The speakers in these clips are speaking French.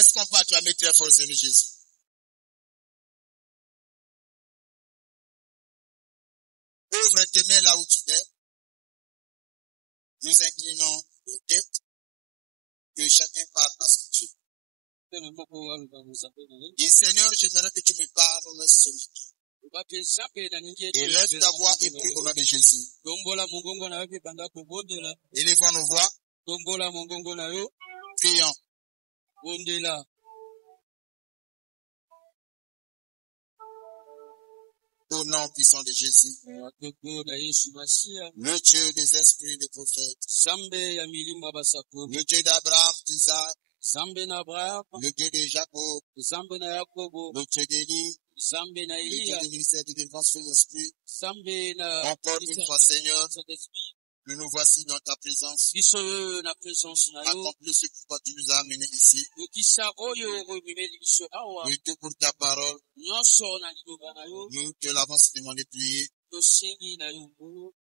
Est-ce qu'on peut acclamer très fort le Seigneur Jésus? Ouvre tes mains là où tu es. Nous inclinons nos têtes. Que chacun parle à son Dieu. Dis Seigneur, j'aimerais que tu me parles ce matin. Et lève ta voix et prie au nom de Jésus. Élevons nos voix. Prions. Au nom puissant de Jésus. Le Dieu des esprits des prophètes. Le Dieu d'Abraham, d'Isaac. Le Dieu de Jacob. Le Dieu d'Élie. Le Dieu du ministère de délivrance des esprits. Encore une fois, Seigneur, nous voici dans ta présence. Accomplis ce pourquoi tu nous as amenés ici. Lutte pour ta parole. Nous te l'avons demandé de prier.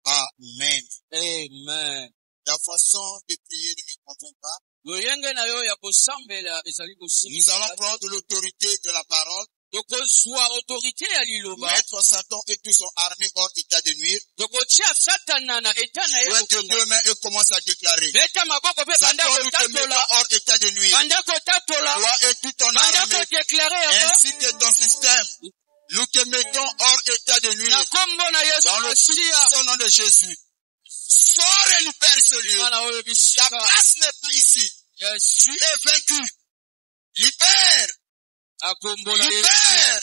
Amen. Amen. La façon de prier ne me convient pas. Nous allons prendre l'autorité de la parole. Maître Satan et tous sont armés hors état de nuire. Pointe tes deux mains et commence à déclarer. Satan, nous te mettons hors état de nuire. Toi et tout ton armée, ainsi que ton système, nous te mettons hors état de nuire. Dans le puissant nom de Jésus. Sors et libère ce lieu. La place n'est plus ici. Tu es vaincu. Libère. Libère.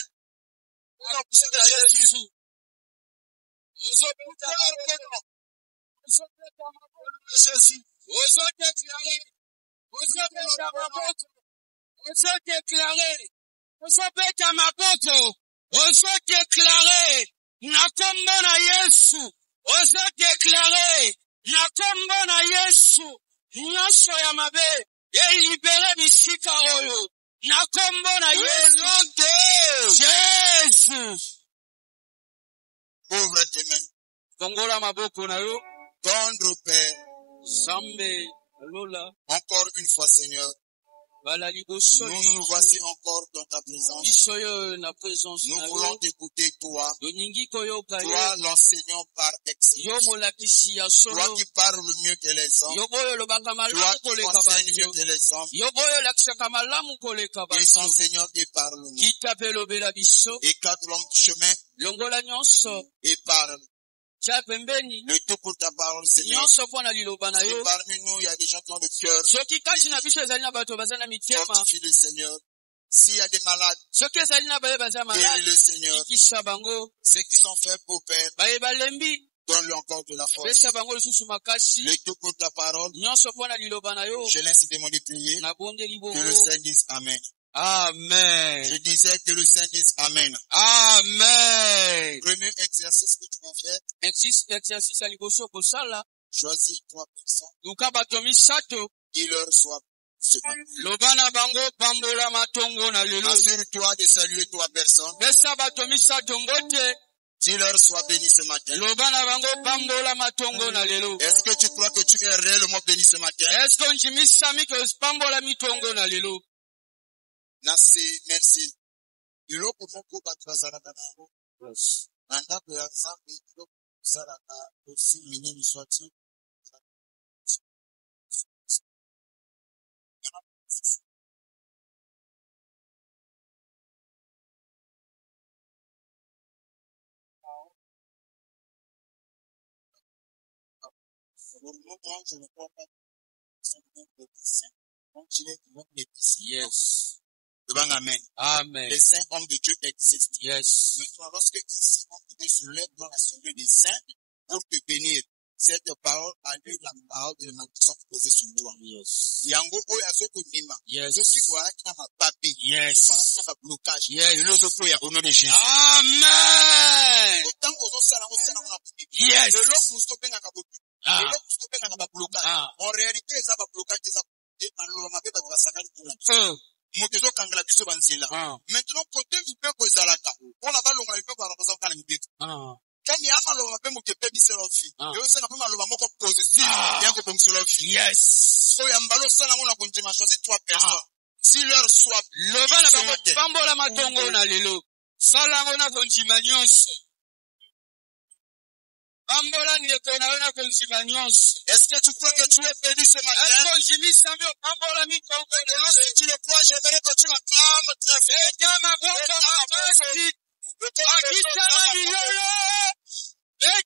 Ouvre tes mains. Tendre Père. Encore une fois, Seigneur. Nous nous voici encore dans ta présence. Nous voulons t'écouter, toi. Toi, l'enseignant par excellence. Toi qui parles mieux que les hommes. Toi qui enseignes mieux que les hommes. Descends, Seigneur, et parle-nous. Écarte l'homme du chemin et parle. Le tout pour ta parole, Seigneur. Et parmi nous, il y a des gens qui ont le cœur. Fortifie le Seigneur. S'il y a des malades, guéris le Seigneur. Ceux qui sont faibles, au Père, donne-leur encore de la force. Le tout pour ta parole. Je laisse demander de prier. Que le Seigneur dise Amen. Amen. Je disais que le Seigneur dise Amen. Amen. Premier exercice que tu vas faire. Choisis 3 personnes. Qui leur soit ce matin. Assure-toi de saluer 3 personnes. Qui leur soit béni ce matin. Est-ce que tu crois que tu es réellement béni ce matin? Merci. Pour le moment, je ne crois pas que Yes. Amen. Amen. Les saints hommes de Dieu existent. Yes. Maintenant, lorsque ils se lèvent dans l'assemblée des saints pour te bénir, cette parole a lu la parole de malédiction posée sur toi. Yes. Yango oya soko mima. Yes. Je suis quoi qui ma papi. Yes. Je suis blocage. Yes. Et le soko ya au nom de Jésus. Amen. Autant qu'on s'en sert Yes. et l'autre nous stoppe à kaboki. Et l'autre nous stoppe à blocage. En réalité, ça va bloquer tes maintenant, côté du peuple Zalaka, on a pas l'onglet pour représenter la musique. Quand il y a un l'on appelle mon peuple Bisselofi, et aussi on a pas l'on moko positif, bien que Bisselofi. Yes. So, il y a un ballon sans la mona confirmation, c'est 3 personnes. Si leur soit loba na bango pambola matongo na lelo salango na kontima nyonso pambola ndeko na yo na kontima nyonso. Est-ce que tu crois que tu es béni ce matin? Est-ce que jimisa mio pambola mitongo Et lorsque tu le crois, je verrai que tu acclames très fort. kama boko makasi akitama bilolo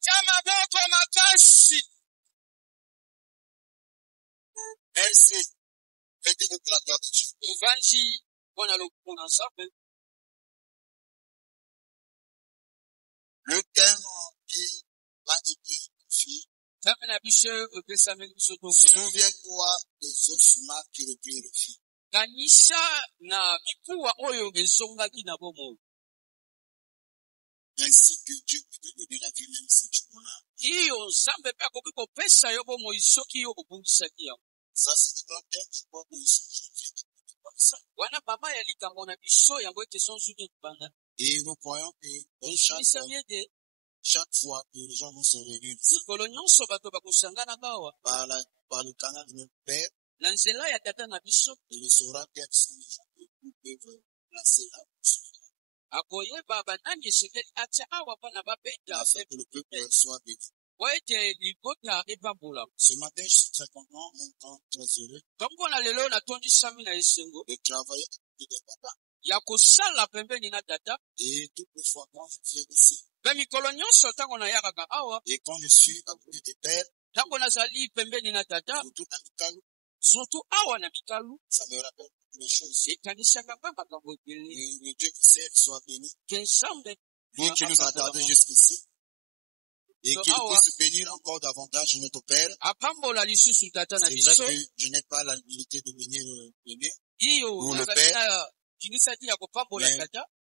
kama boko makasi. Merci. Et tu me plains de Dieu. Uvanji wana lokuna nzambe. Le thème qui va été confié. Souviens-toi des ossements qui étaient le fils. Kanisa na bikuwa oyo besongaki na bomo. Ainsi que Dieu peut te donner la vie même si tu n'en as. Iyo nzambe pe akoki kopesa yo bomo soki yo obungisaki yango. Ça c'est un thème qui porte une société comme ça. Wana baba ya likambo na biso yango ete sonzu de banda. Et nous croyons que chaque fois que les gens vont se réunir par le canal de notre Père, il saura quels sont les gens qui peuvent placer la bouche. Afin que le peuple soit béni. Ce matin, je suis très content, en même temps très heureux de travailler avec des papas. Et toutes les fois quand je viens ici, et quand je suis à côté des pères, surtout awa na bikalu, ça me rappelle les choses. Et le Dieu qui sait soit béni. Lui qui nous a gardés jusqu'ici. Et qu'il puisse bénir encore davantage notre Père. C'est vrai que je n'ai pas l'habilité de venir ou le Père.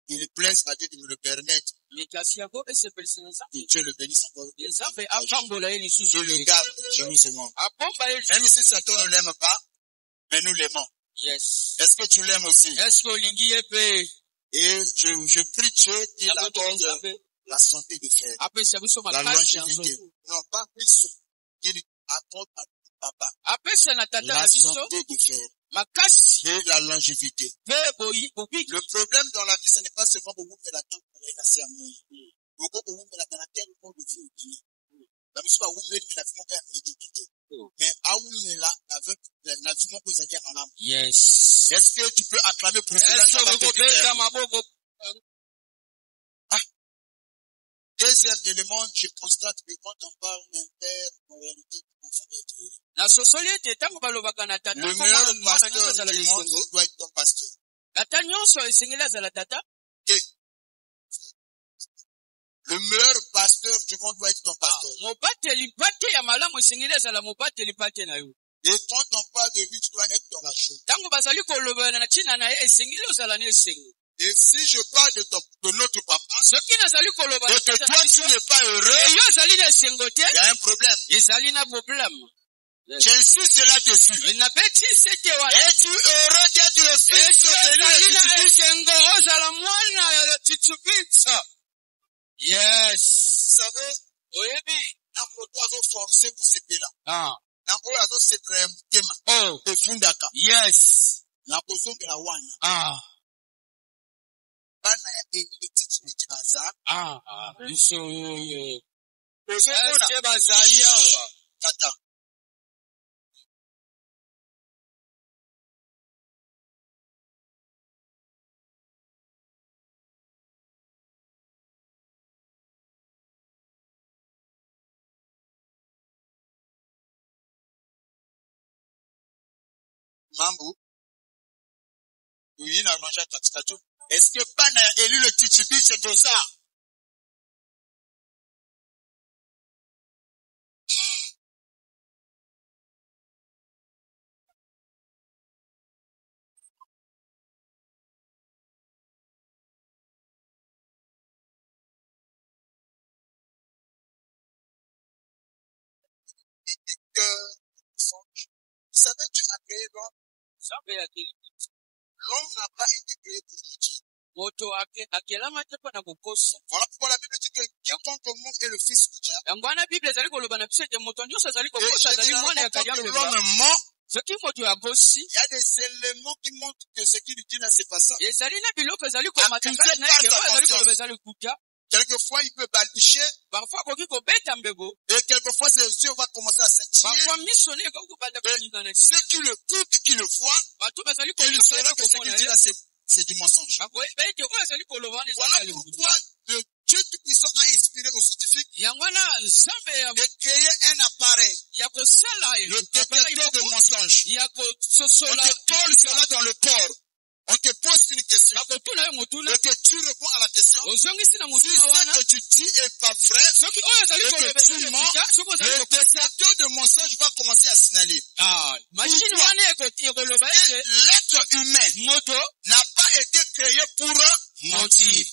Mais il plaise à Dieu de me le permettre. Que Dieu le bénisse encore. Je le garde chez nous seulement. Même si Satan ne l'aime pas, mais nous l'aimons. Yes. Est-ce que tu l'aimes aussi? Et je prie Dieu qu'il accorde la santé de frère. La longévité. Non, pas plus. Il accorde à papa la santé de frère. Et la longévité. Le problème dans la vie, ce n'est pas seulement pour vous faire la temps pour les casser à mourir. Beaucoup pour vous faire la temps à terre pour le vie au dîner. La mission va vous faire la vie à méditer. Mais à où il est là, avec la vie que vous avez en âme. Yes. Est-ce que tu peux acclamer pour cela? Deuxième élément, je constate que quand on parle d'inter-moralité, le meilleur pasteur du monde doit être ton pasteur. Le meilleur pasteur du monde doit être ton pasteur. Et quand on parle de lui, tu dois être dans la chose. Et si je parle de notre papa, et que toi tu n'es pas heureux, il y a un problème. J'insiste là-dessus. Es-tu heureux d'être le fils de Dieu? Yes. Vous savez, on doit forcer pour ce pays-là. Yes. Mambo, est-ce que Pana a élu le Titibi, c'est pour ça? Vous savez, tu as créé l'homme. L'homme n'a pas été créé pour lutter. Voilà pourquoi la Bible dit que quiconque au monde est le fils du diable. Et l'homme ment Ce qui faut tu as gossi. Il y a des éléments qui montrent que ce qu'il dit là, c'est pas ça. Et ça n'a biloko zali ko mataka na ke zali ko bezali kuta. Quelquefois, il peut balbutier. Parfois, koki ko beta mbego. Et quelquefois, c'est aussi, on va commencer à s'attirer. Parfois, missionner ko ko bada ko ni. Ceux qui le coûtent, qui le voient, ils sauront que ce qu'il dit là, c'est du mensonge. Voilà pourquoi le Dieu Tout-Puissant a inspiré au scientifique de créer un appareil, le détecteur de mensonges. On te colle cela dans le corps. On te pose une question et que tu réponds à la question. Si ce que tu dis est pas vrai et que tu mens, le détecteur de mensonges va commencer à signaler. L'être humain n'a pas été créé pour mentir.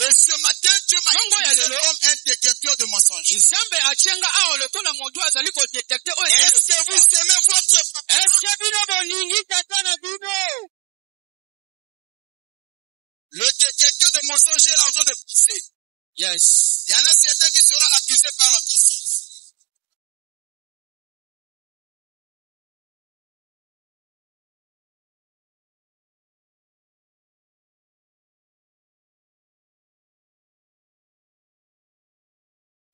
Et ce matin, Dieu m'a utilisé comme un détecteur de mensonges. Est-ce que vous aimez votre papa? Le détecteur de mensonges est l'argent de pousser. Yes. Il y en a certains qui seront accusés par la puissance.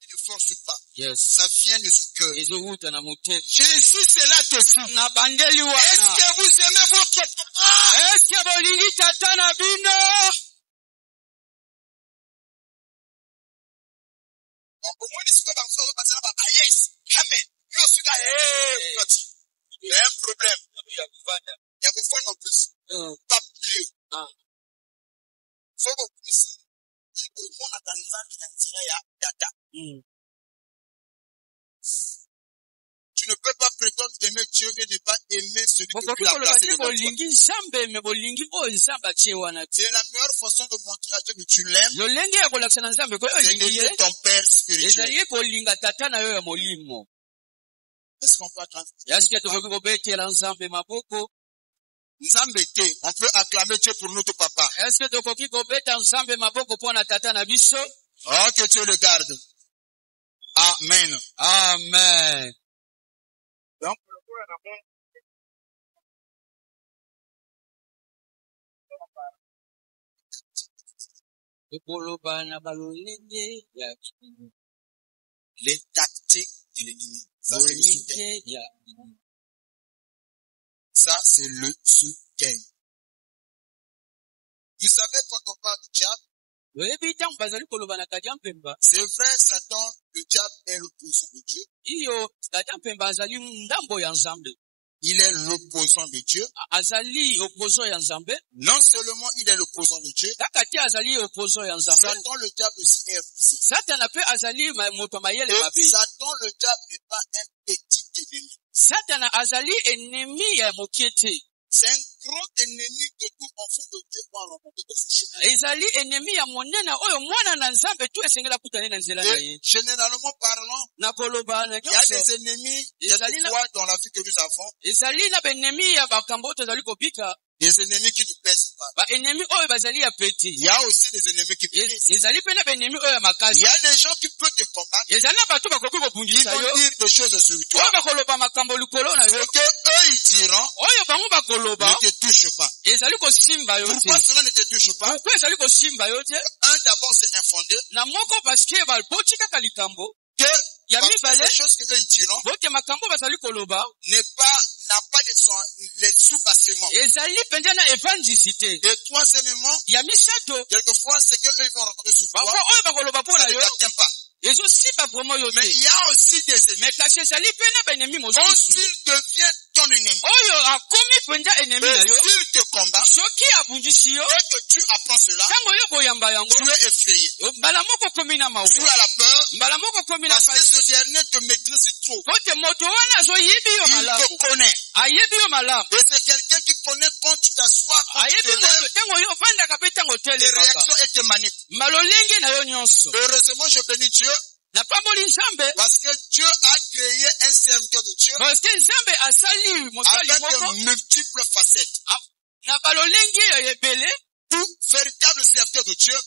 Ne force pas. Yes. Ça vient de ce cœur. Jésus, c'est là que fou. Est-ce que vous aimez votre papa? Au moins, les dans le yes. Amen. Il y a un problème. Il y a des fois non plus. Pas plus. Faut que vous tu ne peux pas prétendre aimer Dieu et ne pas aimer celui que tu as placé devant toi. C'est la meilleure façon de montrer à Dieu que tu l'aimes. C'est d'aimer ton Père spirituel. Est-ce qu'on peut attendre? On peut acclamer Dieu pour notre papa. Oh, que Dieu le garde. Amen. Amen. Donc, les tactiques de l'ennemi. Ça, c'est le soutien. Vous savez, quand on parle du diable, c'est vrai, Satan, le diable est l'opposant de Dieu. Il est l'opposant de Dieu. Non seulement il est l'opposant de Dieu, Satan, le diable aussi est opposé. Satan, le diable n'est pas un petit ennemi. C'est un grand ennemi que tout enfant de Dieu doit rencontrer de ce chemin. Généralement parlant, il y a des ennemis quelquefois dans la vie que nous avons. Des ennemis qui ne pèsent pas. Il y a aussi des ennemis qui pèsent. Il y a des gens qui peuvent te combattre. Ils vont dire des choses sur toi. Ce que eux ils diront ne te touche pas. Pourquoi cela ne te touche pas? Un, d'abord c'est infondé. Que les choses que eux ils diront n'a pas les sous-bassements. Et troisièmement, quelquefois, c'est qu'eux ils vont rencontrer sur toi, ça ne t'atteint pas. Mais il y a aussi des ennemis. Quand il devient ton ennemi, s'il te combat, et que tu apprends cela, tu es effrayé. Tu as la peur, parce que ce dernier te maîtrise trop. Il te connaît. Et c'est quelqu'un qui connaît quand tu t'assois, quand tu te lèves, les réactions et tes manipes. Heureusement, je bénis Dieu. Parce que Dieu a créé un serviteur de Dieu avec de multiples facettes. Tout véritable serviteur de Dieu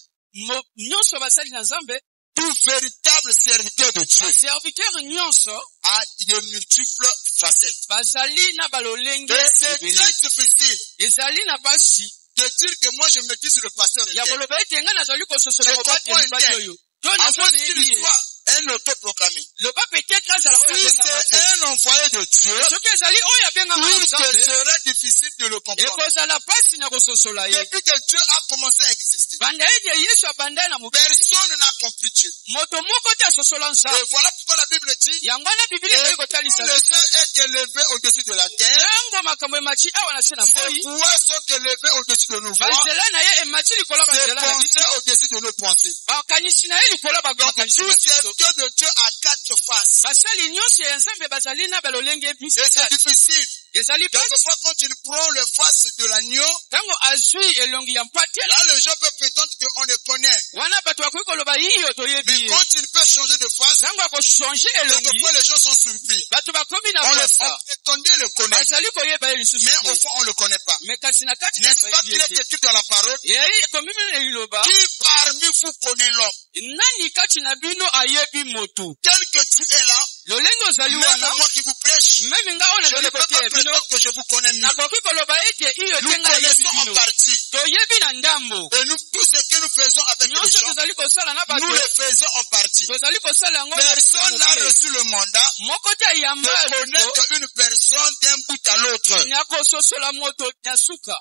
tout véritable serviteur de Dieu serviteur nyonso a de multiples facettes. bazali na balolenge Et c'est très difficile ezali na basi de dire que moi je me dis sur le pasteur. ya koloba ete nga nazali kososola kobateli basi oyo to Avant qu'il soit un autoproclamé. loba peut-être azala Si c'est un envoyé de Dieu, soki ezali oyo abengama il te sera difficile de le comprendre. ekozala pasi na kososola ye Depuis que Dieu a commencé à exister, banda ete yesu abandai na mokili personne n'a compris Dieu. moto moko te asosola nsa Et voilà pourquoi la Bible dit, yango wana biblia ezali kotalisa le ciel est élevé au-dessus de la terre, ntango makambo emachi awa na se na ses moi voies sont élevées au-dessus de nos voies, banzela na ye emachi likolo ya ses banzela na biso pensées au-dessus de nos pensées. bakanisi na ye likolo ya Donc bakanisi tout na biso serviteur de Dieu a quatre faces. basali nyonso ya nzambe bazali na balolenge Et biso c'est difficile. ezali pasi Quelquefois, quand il prend les faces de l'agneau, ntango azwi elongi ya mpate là, les gens peuvent prétendre qu'on le connaît. wana bato bakoki koloba yiyo toyebi Mais ye quand il peut changer de face, ntango akochange elongi quelquefois les gens sont surpris. bato bakomi na On kosa prétendait le connaître, bazali koyeba ye lisusu mais au te fond, on ne le connaît pas. me kasi na kati N'est-ce pas qu'il est écrit dans la parole? yei ekomimi na liloba Qui parmi vous connaît l'homme? nani kati na bino ayebi moto Tel que tu es là, lolenge ozali même wana moi qui vous prêche, meme nga oyo je ne nazali peux pas koteya bino prétendre que je vous connais mieux. nakoki koloba ete iyo Nous te nga ayebi connaissons en bino partie. toyebi na ndambo Et nous, tout ce que nous faisons avec les nyonso gens, tozali kosala na nous bato le faisons en partie. tozali kosala yango na Personne n'a moke. reçu le mandat moko te ayamba de connaître une personne d'un bout à l'autre. ya kososola moto ya suka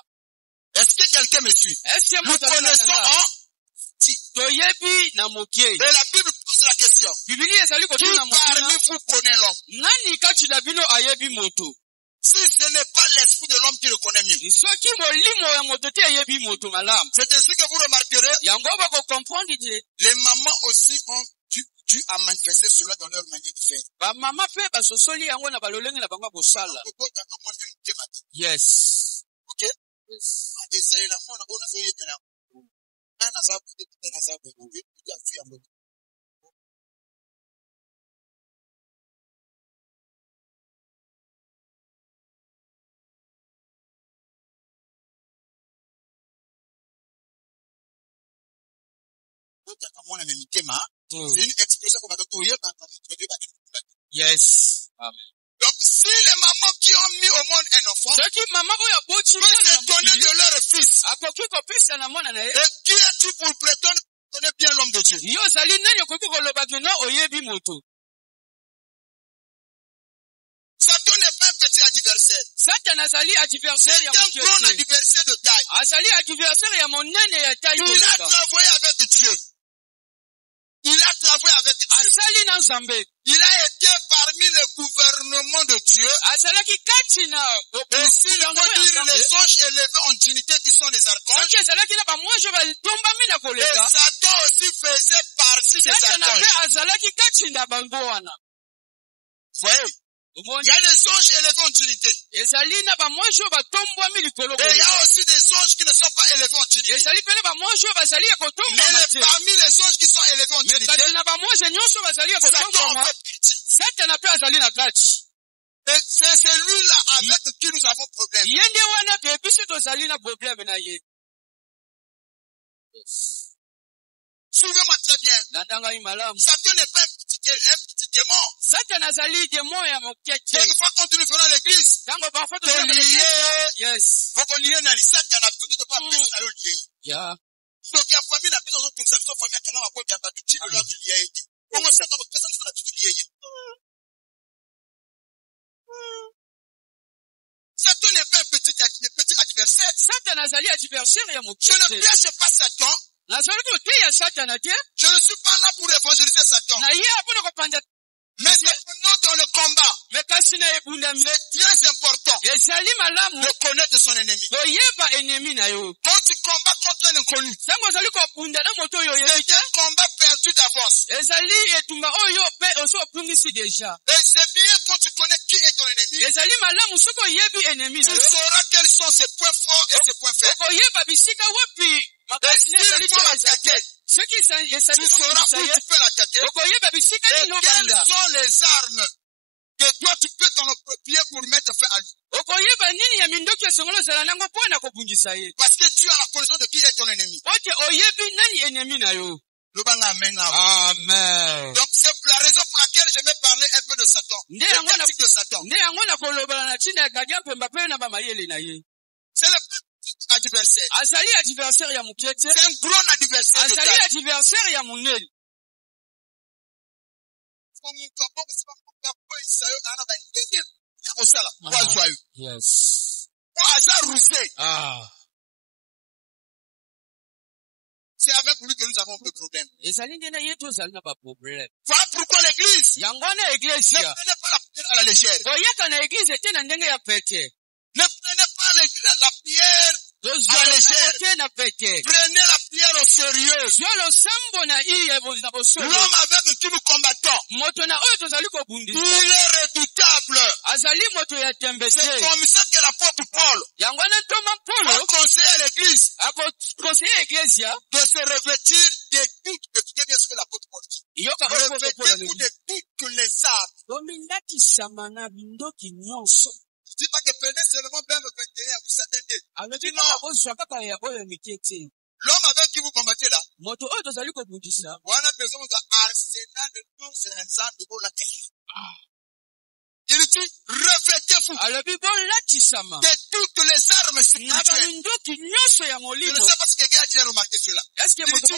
Est-ce que quelqu'un me suit? ese Nous moto connaissons en toyebi na moke et la Bible pose la question. bibili ezali Qui kotuna parmi mokina vous connaît l'homme? nani kati na bino ayebi moto Si ce n'est pas l'esprit de l'homme qui le connaît mieux. soki molimo ya moto te ayebi moto malamu C'est ainsi que vous remarquerez, yango bakokomprendre te les mamans aussi ont dû à manifester cela dans leur manière de faire. bamama mpe basosoli yango na balolenge na bango ya kosala yes Ok? Et la fois, on a fait c'est une expression qu'on va trouver dans yes Donc, si les mamans qui ont mis au monde un enfant, soki mama oyo aboti peuvent se donner de leur fils, akoki kopesa na mwana na ye et qui es-tu pour prétendre connaître bien l'homme de Dieu? yo ozali nani okoki koloba keno oyebi moto Satan n'est pas un petit adversaire. satana azali adversaire C'est ya un moke grand te adversaire de taille. azali adversaire ya monene ya tai Il a koleka travaillé avec Dieu. Il a travaillé avec Dieu. asali na nzambe Il a été parmi les gouvernements de Dieu. azalaki kati na Et s'il faut dire les anges élevés en dignité qui sont les archanges, soki ezalaki na bamwanjo batombami na et koleka Satan aussi faisait partie des satana archanges. mpe azalaki kati na bango wana Vous voyez? Il y a des anges élevés en dignité. ezali na bamwanjo batombwami likolo Et il y a aussi des anges qui ne sont pas élevés en dignité. ezali mpe na bamwanjo bazali ya kotombwama Mais te parmi les anges qui sont élevés en me dignité, kati na bamwanjo nyonso bazali ya Satan en kotombwama fait partie. satana mpe azali na kati Et c'est celui-là avec qui nous avons problème. ye nde wana mpe biso tozali na probleme na ye Suivez-moi très bien. nandanga malamu Satan n'est pas un petit démon. satana azali demon ya moke te Quelquefois, quand nous venons à l'église, ntango parfois t'es lié. yes Vous connaissez dans les Satan, a tout de pas plus à lié. ya Donc, il y a famille, la personne qui nous a fait famille, qui n'a pas de tout type de lié. Comment Satan, personne ne peut tout lié. Satan n'est pas un petit adversaire. satana azali adversaire ya moke Je ne te piège pas Satan. nazali koteya satana te Je ne suis pas là pour évangéliser Satan. na ye apona kopanja Mais maintenant, dans le combat, me kasi na ebundami c'est très important ezali malamu de connaître son ennemi. koyeba enemi na yo Quand tu combats contre un inconnu, ntango ozali kobunda na moto oyo oyebi c'est te un combat perdu d'avance. ezali etumba oyo mpe oso opungisi deja Et c'est bien quand tu connais qui est ton ennemi, ezali malamu soki oyebi enemi na tu yo sauras quels sont ses points forts et ses points faibles. okoyeba bisika wapi Et makasi na ezali s'il faut l'attaquer, soki esali tu sauras kobundisa où ye tu peux l'attaquer okoyeba bisika et nini quelles obanda sont les armes que toi tu peux t'en approprier pour mettre fin à lui. okoyeba nini ya mindoki esongolo ozala nango mpo na kobundisa ye Parce que tu as la connaissance de qui est ton ennemi. ote oyebi nani enemi na yo Amen. Donc c'est la raison pour laquelle je vais parler un peu de Satan. Le tactique de Satan. C'est le adversaire. C'est un gros adversaire de taille. Yes. C'est avec lui que nous avons le problème. Voilà pourquoi l'église ne prenez pas la prière à la légère. Ne prenez pas la prière à la légère. Prenez la prière au sérieux. L'homme avec qui nous combattons, il est redoutable. C'est comme ça que l'apôtre Paul a conseillé à l'église de se revêtir de toutes, écoutez bien ce que l'apôtre Paul dit. Revêtez-vous de toutes les armes. Je dis pas que prenez seulement même 21, vous attendez. Non. L'homme avec qui vous combattez là, on a besoin d'un arsenal de tous les ensembles de la terre. Il dit, revêtez-vous de toutes les armes spirituelles. Je ne sais pas si quelqu'un a déjà remarqué cela. Il dit, revêtez-vous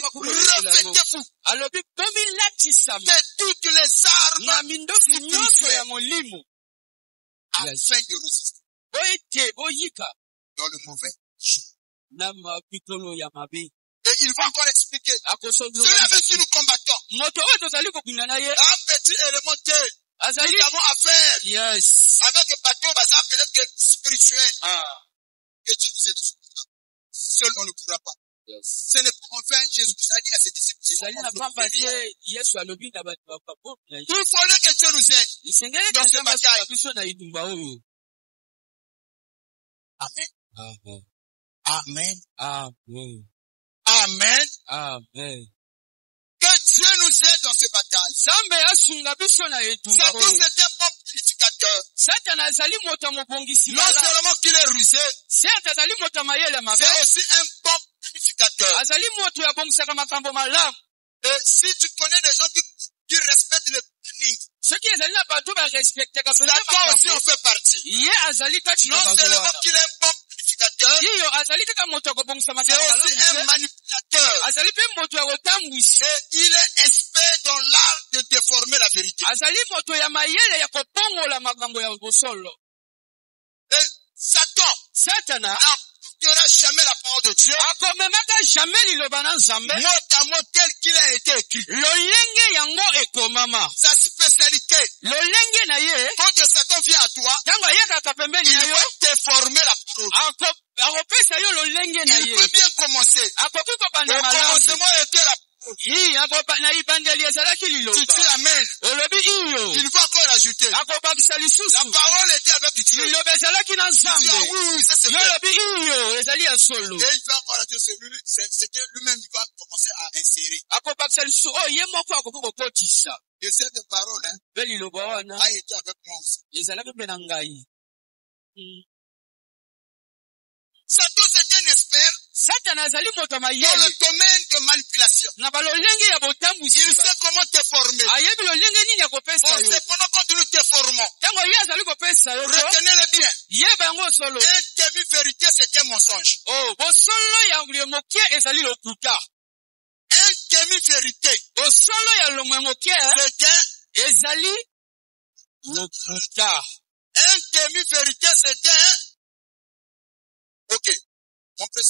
de toutes les armes spirituelles afin de résister dans le mauvais jour. Et il va encore expliquer. Celui avec qui nous combattons. Un petit élément nous avons affaire avec des bateaux spirituels. Et Dieu disait, seul on ne pourra pas. Ce n'est pas enfin Jésus-Christ a dit à ses disciples. Il fallait que Dieu nous aide dans cette bataille. Amen. Amen. Amen. Amen. Amen. Que Dieu nous aide dans cette bataille. Satan c'était un bon purificateur. Non seulement qu'il est rusé, c'est aussi un bon purificateur. Et si tu connais des gens qui respectent le planning, Satan aussi en fait partie. Non seulement qu'il est un bon purificateur, c'est aussi un manipulateur. Et il est expert dans l'art de déformer la vérité. Et Satan n'apportera jamais la parole de Dieu, mot à mot tel qu'il a été écrit. Sa spécialité, quand Satan vient à toi, il va déformer la parole. Il peut bien commencer. Au commencement était la parole. Tu dis amen. Il va encore ajouter. La parole était avec Dieu. Il dit, ah oui, ça c'est vrai. Et il va encore ajouter, c'est que lui-même il va commencer à insérer. Et cette parole, a été avec moi aussi. Satan c'est un expert dans le domaine de manipulation. Il sait comment te former. Cependant quand nous te formons, retenez-le bien. Un demi-vérité c'est un mensonge. Un demi-vérité un demi-vérité c'est un ok. On peut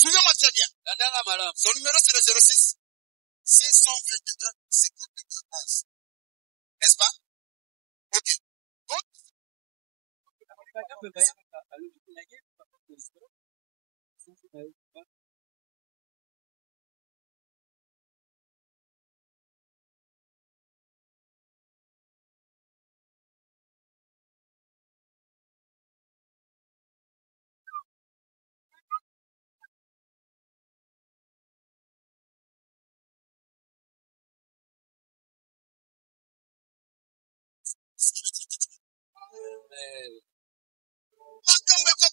Suivez-moi très bien. Son numéro, c'est le 06 622 52 11. N'est-ce pas? Ok. Donc,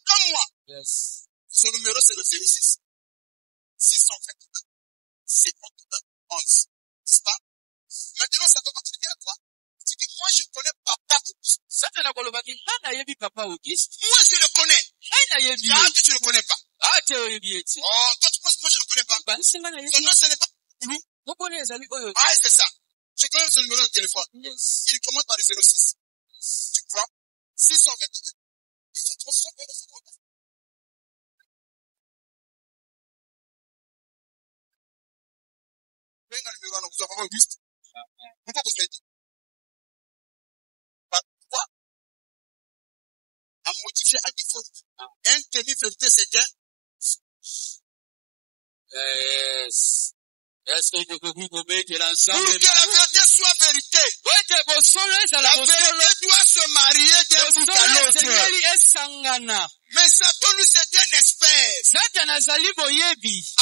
comme moi. Yes. Son numéro, c'est le 06 622 52 11. N'est-ce pas? Maintenant, ça doit continuer à toi. Tu dis, moi, je connais Papa Auguste. Moi, je le connais. Ah, que tu ne le connais pas. Oh, toi, tu penses que moi, je ne le connais pas. Son nom, ce n'est pas Loulou. Ah, c'est ça. Je connais son numéro de téléphone. Yes. Il commence par le 06. Tu crois? 621. Il fait trop son numéro. Venga, le numéro, nous avons Auguste. Pourquoi vous faites? Pourquoi? À modifier à défaut. Un demi-vérité, c'est un. Yes. Est-ce que nous pouvons mettre Pour l'ensemble? que la vérité soit vérité, la vérité doit se marier d'un bout à l'autre. Mais Satan, lui, c'est un expert.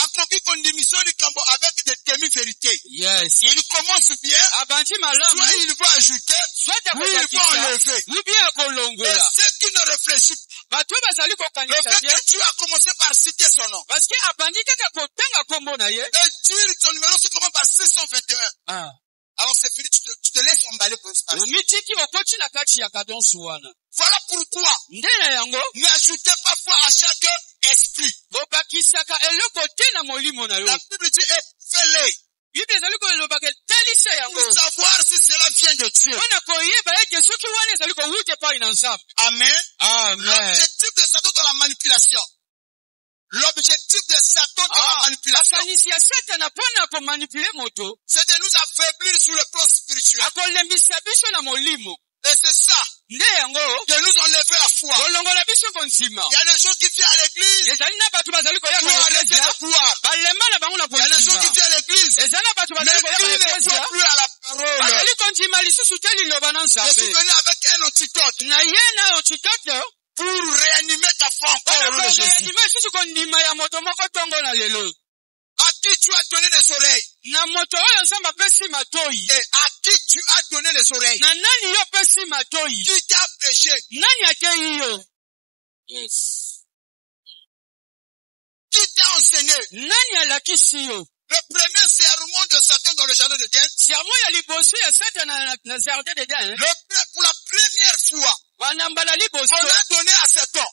Accompli qu'on démissionne du campo avec des demi-vérités. Yes. Il commence bien, soit il va ajouter, ou il va enlever. Et ceux qui ne réfléchissent pas, le fait que tu as commencé par citer son nom, et dire ton numéro, c'est comment par 621. Alors c'est fini, tu te laisses emballer pour ce Voilà pourquoi n'ajoutez pas foi à chaque esprit. La Bible dit, fais-le. Pour savoir si cela vient de Dieu. Amen. L'objectif de Satan dans la manipulation. L'objectif de Satan dans la manipulation, c'est de nous affaiblir sur le plan spirituel. Et c'est ça, de nous enlever la foi. Il y a des gens qui viennent à l'église pour arrêter de croire. Il y a des gens qui viennent à l'église, mais qui ne croient plus à la parole. Je suis venu avec un antidote pour réanimer ta foi encore au nom de Jésus. À qui tu as donné les oreilles? Et à qui tu as donné les oreilles? Qui t'a prêché? Qui t'a enseigné? Le premier sermon de Satan dans le jardin d'Éden, pour la première fois, on a donné à Satan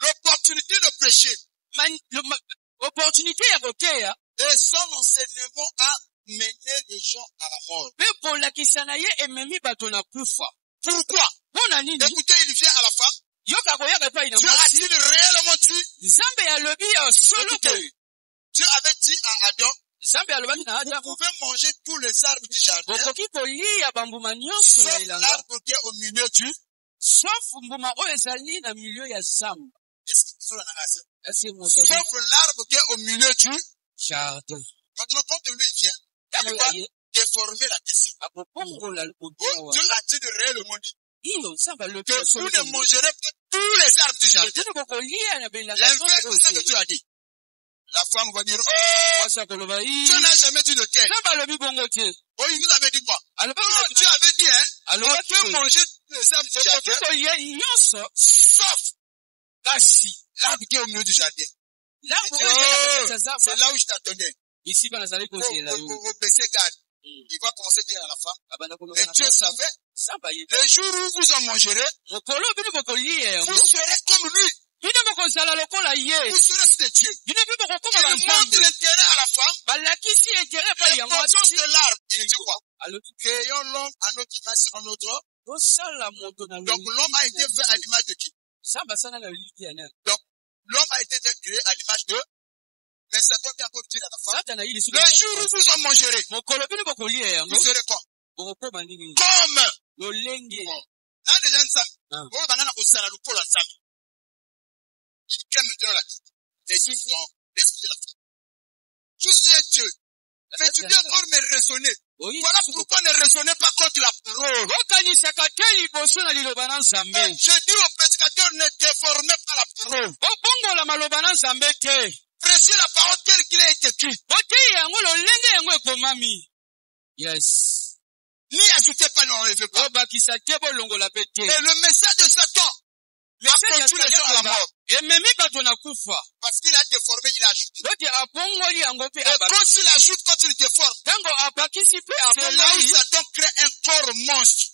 l'opportunité de prêcher. Et son enseignement a mené les gens à la mort. Pourquoi? Écoutez, il vient à la fin. Dieu a-t-il réellement dit? Dieu avait dit à Adam, vous pouvez manger tous les arbres du jardin, sauf l'arbre qui est au milieu du. Sauf l'arbre qui est au milieu du jardin. Maintenant, quand lui vient, il va déformer la question. Dieu a dit de réellement dire que vous ne mangerez pas tous les arbres du jardin. L'inverse, c'est ce que Dieu a dit. La femme va dire, oh, Dieu n'a jamais dit de tel. Oh, il vous avait dit quoi? Dieu avait dit, on peut manger les arbres du jardin, sauf l'arbre qui est au milieu du jardin. C'est là où je t'attendais. Au baisser garde. Il va commencer à dire à la femme. Et Dieu savait, le jour où vous en mangerez, vous serez comme lui. Vous serez de Dieu. Il montre l'intérêt à la femme. L'importance de l'arbre. Il dit quoi? Créons l'homme à notre image, en notre. Donc l'homme a été fait à l'image de qui? Donc L'homme a été créé à l'image de, mais c'est toi qui as encore dit à la femme. Le jour où vous en mangerez, vous serez quoi? Comme. Un des gens, ça. Oh, banana au salaire, pour la femme. Qui aime maintenant la tête. Les yeux sont l'esprit de la femme. Juste un Dieu. Mais tu dois encore me raisonner. Voilà pourquoi ne raisonnez pas contre la parole. Je dis aux prédicateurs, ne déformez pas la parole. Prêchez la parole telle qu'il est écrit. Yes. N'y ajoutez pas, n'enlevez pas. Et le message de Satan a conduit les gens à la mort. Parce qu'il a déformé, il a ajouté. Et quand il ajoute, quand il déforme, c'est là où Satan crée un corps monstre.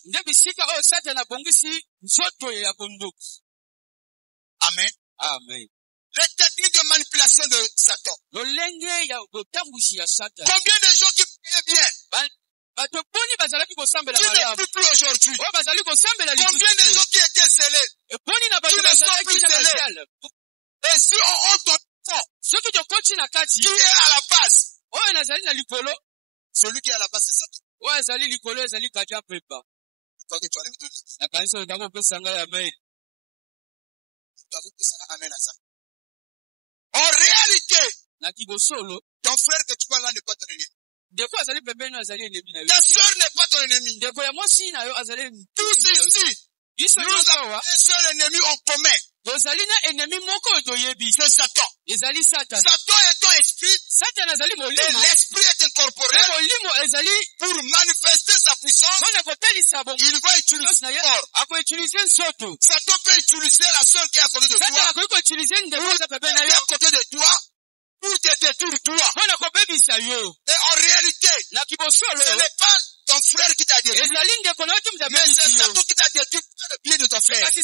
Amen. Amen. Les techniques de manipulation de Satan. Combien de gens qui priaient bien? Qui ne prient plus aujourd'hui? Combien de gens qui étaient scellés? Qui ne sont plus scellés? Et si on ton fond, qui est à la base? Celui qui est à la base, c'est Satan. Amen à ça. En réalité, ton frère que tu vois là n'est pas ton ennemi. Ta soeur n'est pas ton ennemi. Tous ici, nous avons un seul ennemi en commun. C'est Satan. Satan est ton esprit. Et l'esprit est incorporé. Pour manifester sa puissance, il va utiliser fort. Satan peut utiliser la seule qui est à côté de toi. Qui est à côté de toi. Pour te détruire toi. Et en réalité, ce n'est pas ton frère qui t'a détruit. Mais c'est Satan qui t'a détruit par le pied de ton frère. Et je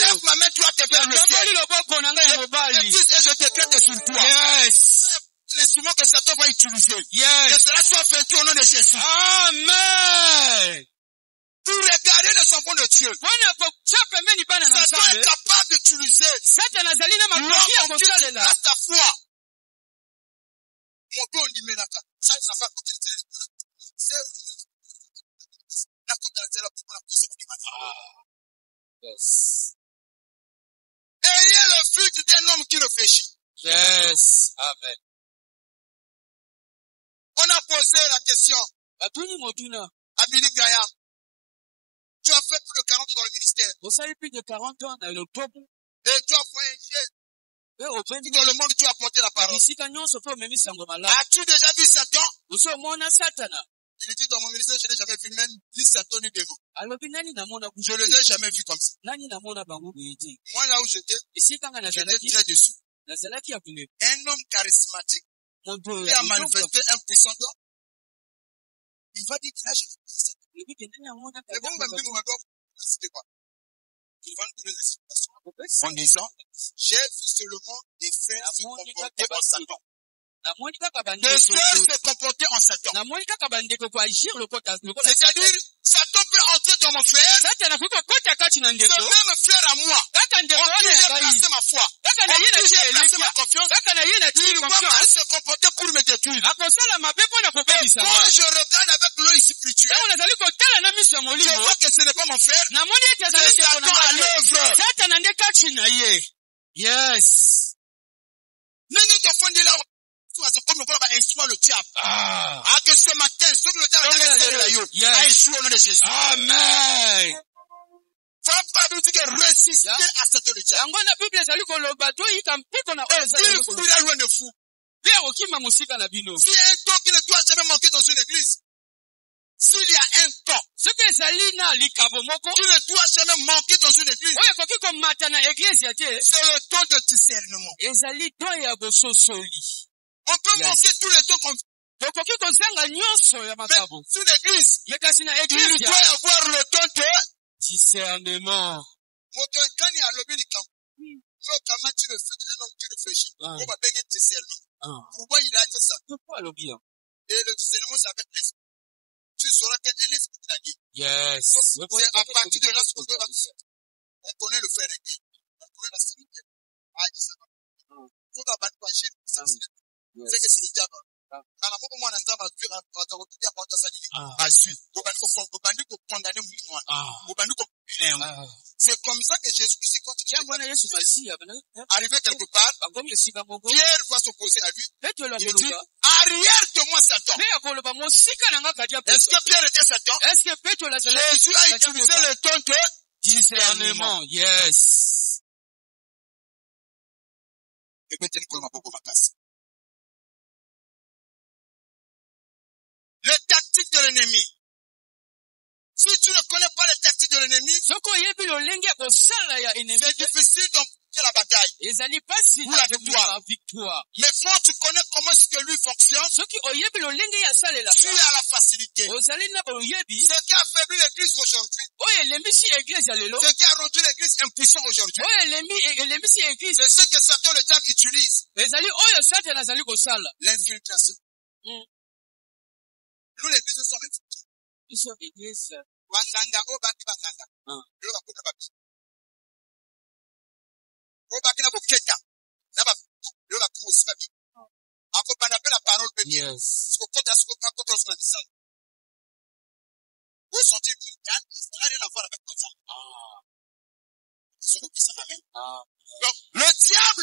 lève ma main, toi, vers le ciel. Et je décrète sur toi. L'instrument que Satan va utiliser. Que cela soit vaincu au nom de Jésus. Amen. Pour regarder le savon de Dieu. Satan est capable d'utiliser l'homme qui passe ta foi. Mon don dit, mais ça va coûter. Yes. Ayez le fruit d'un homme qui réfléchit. Yes. Amen. On a posé la question à Billy Graham. Tu as fait plus de 40 ans dans le ministère. Vous avez plus de 40 ans dans l'octobre. Et tu as voyagé. Dans le monde, tu as porté la parole. As-tu déjà vu Satan? Il dit dans mon ministère, je n'ai jamais vu même ni Satan ni démon. Je ne les ai jamais vus comme ça. Moi, là où j'étais très déçu. Un homme charismatique qui a manifesté un puissant don. Il va dire, là, je fais ça. C'est bon, c'était quoi? Il va nous donner des explications en disant, j'ai vu seulement des frères se comporter en Satan. Des frères se comporter en Satan. C'est-à-dire, Satan peut entrer dans mon frère. Ce même frère à moi. En qui j'ai placé ma foi. En qui j'ai placé ma confiance. Il va mal se comporter pour me détruire. Quand je regarde avec l'œil spirituel, je vois que ce n'est pas mon frère. C'est Satan à l'œuvre. Yes. Que ce matin, a échoué au nom de Jésus. Amen. Résister à cette lutte. Il fuira loin de vous. Si un temps qui ne doit jamais manquer dans une église, s'il y a un temps qui ne doit jamais manquer dans une église, c'est le temps de discernement. On peut manquer tous les temps qu'on veut. Mais sous l'église, il doit y avoir le temps de discernement. Pourquoi il a fait ça? Et le discernement, c'est avec l'esprit. Tu sauras quel est l'esprit qui l'a dit. Yes. C'est à partir de là, on connaît le frère. C'est que c'est le diable. Quand la fois moi n'entends pas Dieu, on va dire quoi ça dit. À suite. Vous bandit pour condamner moi. Vous bandit pour punir. C'est comme ça que Jésus Christ quand il arrivé quelque part, Pierre va s'opposer à lui. Il dit arrière de moi Satan. Est-ce que Pierre était Satan? Jésus a utilisé le ton de discernement. Yes. Les tactiques de l'ennemi. Si tu ne connais pas les tactiques de l'ennemi, c'est difficile d'emporter la bataille ou la victoire. Mais quand tu connais comment est-ce que lui fonctionne, tu as la facilité. Ce qui a affaibli l'église aujourd'hui, ce qui a rendu l'église impuissante aujourd'hui, c'est ce que Satan le diable utilise. L'infiltration. Nous les églises sommes infiltrés. Wazanga obaki bazanga. Yo bakuta baki. Obaki na boketa. Na ba yo bakusi babi. Ako banape la parole de Dieu. Yes. Skokota skokota skokota disa. Où sont-ils pour ça n'a rien à voir avec ça. Donc, le diable,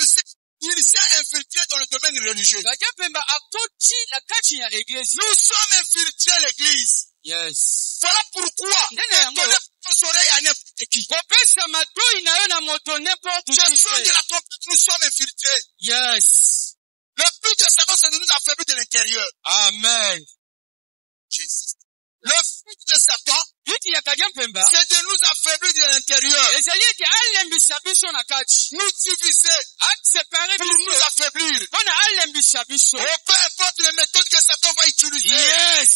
il s'est infiltré dans le domaine religieux. Nous sommes infiltrés à l'église. Yes. Voilà pourquoi nos oreilles à n'importe qui. Je sens de la trompette, nous sommes infiltrés. Yes. Le but de Satan, c'est de nous affaiblir de l'intérieur. Amen. Jesus. Le but de Satan, c'est de nous affaiblir de l'intérieur. Nous diviser. Pour nous affaiblir. Peu importe les méthodes que Satan va utiliser. Yes.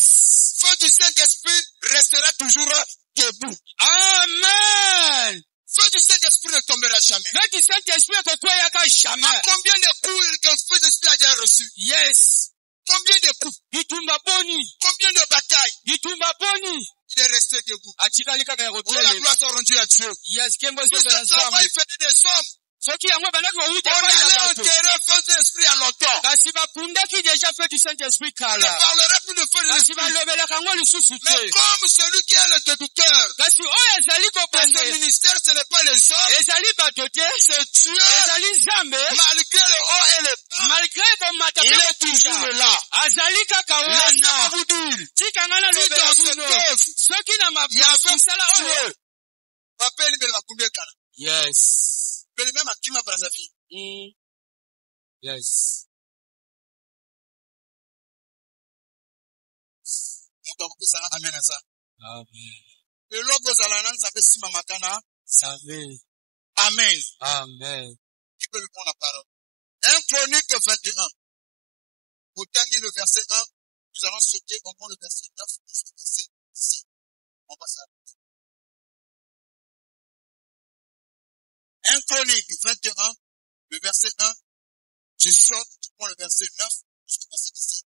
Feu du Saint-Esprit restera toujours debout. Amen. Feu du Saint-Esprit ne tombera jamais. Feu du Saint-Esprit ne tombera jamais. Combien de coups le Feu d'Esprit a déjà reçu? Yes. Combien de coups? Combien de batailles? Il est resté debout. Oh, la gloire soit rendue à Dieu. Yes. Ce travail faisait des hommes. On allait enterrer Feu de l'Esprit à longtemps. On ne parlerait plus de Feu de l'Esprit. Mais comme celui qui est le débiteur, dans ce ministère, ce n'est pas les hommes, c'est Dieu. Malgré le haut et le bas, il est toujours là. Laissez-moi vous dire, si dans cette œuvre, il y avait Dieu. Rappelez de la combien de Yes. même à Kima Brazzaville. Yes. Amen à ça. Amen. Le logo Zalanan, ça fait Sima Makana. Savez. Amen. Amen. Qui peut lui prendre la parole? 1 Chronique 21. Au dernier le verset 1, nous allons sauter au moins le verset 9 jusqu'au verset 6. On va s'arrêter. 1 Chronique 21, le verset 1, je saute au moins le verset 9 jusqu'au verset 6.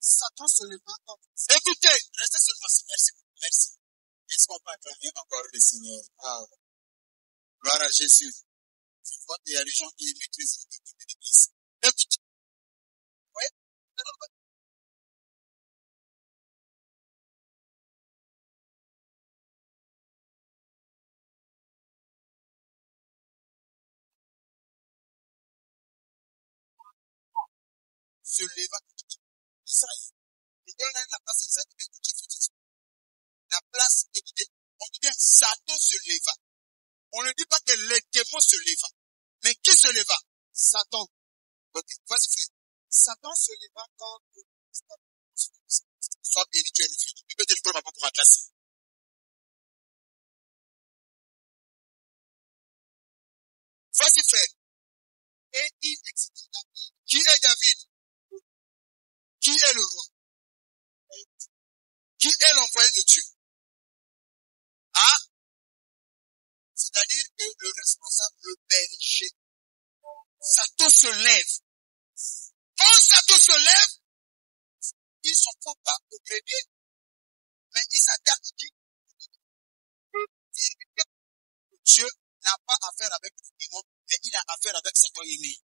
Satan se leva. Écoutez, restez sur le passé. Merci. Merci. Est-ce qu'on peut acclamer encore le Seigneur? Gloire à Jésus. Je vois qu'il y a des gens qui maîtrisent l'église. Écoutez. Oui. Se leva. Isaïe. Il donne la place exacte de l'écoute. La place écoutez. On dit bien Satan se leva. On ne dit pas que les démons se leva. Mais qui se leva? Satan. Ok, vas-y frère. Satan se leva quand soit béni, tu es le fils. Tu peux te le prendre pour ma classe. Vas-y frère. Et il existe David. Qui est David? Qui est le roi? Qui est l'envoyé de Dieu? C'est-à-dire que le responsable, le berger, Satan se lève. Quand Satan se lève, ils ne sont pas obéis, mais ils s'attaquent et disent, Dieu n'a pas affaire avec le démon, mais il a affaire avec Satan aimé.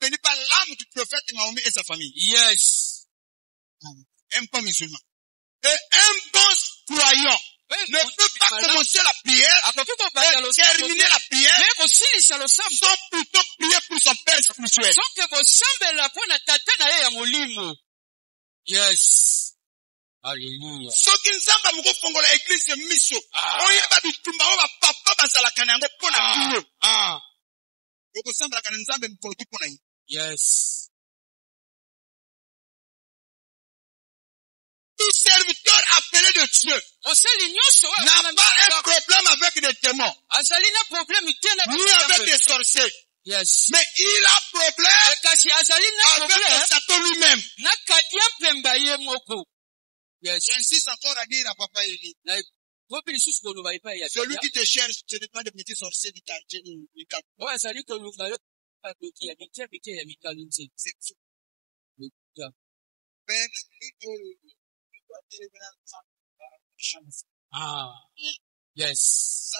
Ce n'est pas l'âme du prophète Mahomet et sa famille. Yes. Un bon musulman. Et un bon croyant ne peut pas commencer la prière et terminer la prière sans plutôt prier pour son père spirituel. Yes. Alléluia. Soki nzamba moko fongola église miso. Oyeba bitumba o ba papa bazalaka na yango pona bino. Oko sambala kana nzambe mpotu pona yi. Yes. Tout serviteur appelé de Dieu n'a pas un problème avec des démons, ni avec des sorciers. Yes. Mais il a problème avec Satan lui-même. Yes. J'insiste encore à dire à Papa Eli. Celui qui te cherche, ce n'est pas des petits sorciers du quartier. C'est fou. Yes.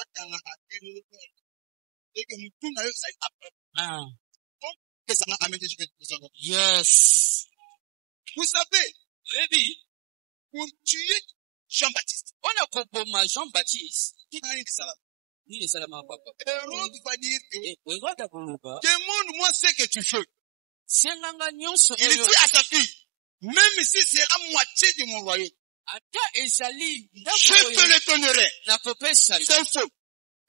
Yes. Vous savez, pour tuer Jean-Baptiste, Jean-Baptiste. Hérode va dire que demande-moi ce que tu fais. Il dit à sa fille, même si c'est la moitié de mon royaume, je te le donnerai. C'est faux.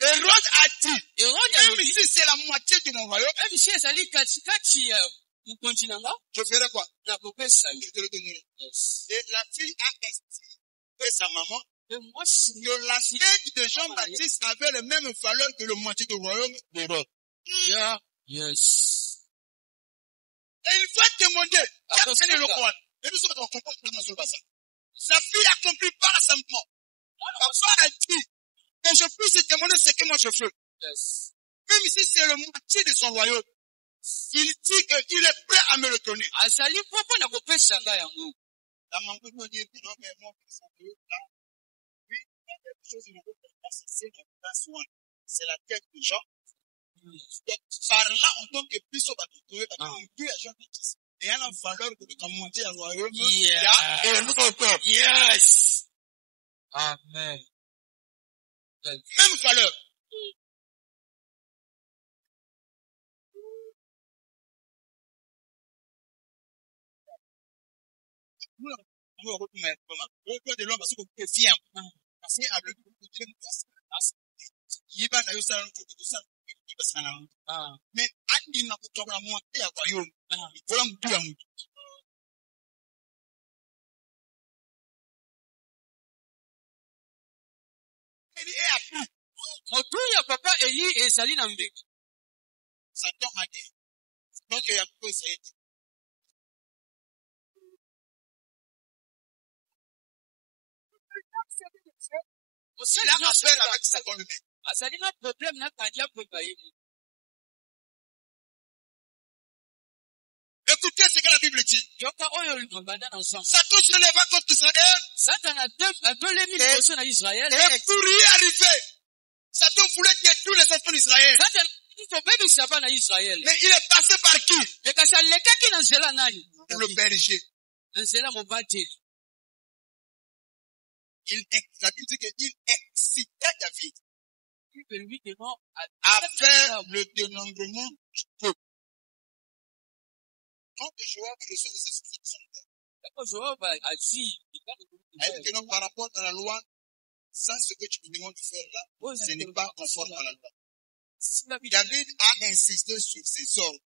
Hérode a dit, même si c'est la moitié de mon royaume, je ferai quoi? Je te le donnerai. Et la fille a estimé sa maman que la tête de Jean-Baptiste avait la même valeur que la moitié du royaume d'Hérode. Yes. Et il va demander, sa fille a compris par simplement. Papa a dit que je puisse demander ce que moi je fais. Yes. Même si c'est la moitié de son royaume, il dit qu'il est prêt à me le donner. La maman peut dire que non, mais moi, oui, il y a quelque chose qui ne peut pas cesser de faire. C'est la tête de Jean. Par là, en tant que puissant, il y a deux agents qui disent. Et il y a la valeur de la moitié du royaume. Yes. Amen. Même valeur. Nous retrouvons le de l'homme parce qu'on peut vivre. Parce qu'il y a le mais il n'a pas la moitié à royaume. Voilà mon tout l'amour. Il est appris. Papa Eli et Saline Ambek. Satan a dit. Donc il y a peu ça. Il a affaire avec Satan lui-même. Écoutez ce que la Bible dit. Satan se leva contre Israël. Et pour y arriver, Satan voulait détruire les enfants d'Israël. Mais il est passé par qui? Le berger. La Bible dit qu'il excitait David à faire le dénombrement du peuple. Quand Joab reçoit ces instructions, par rapport à la loi, sans ce que tu me demandes de faire là, ce n'est pas conforme à la loi. David a insisté sur ses ordres.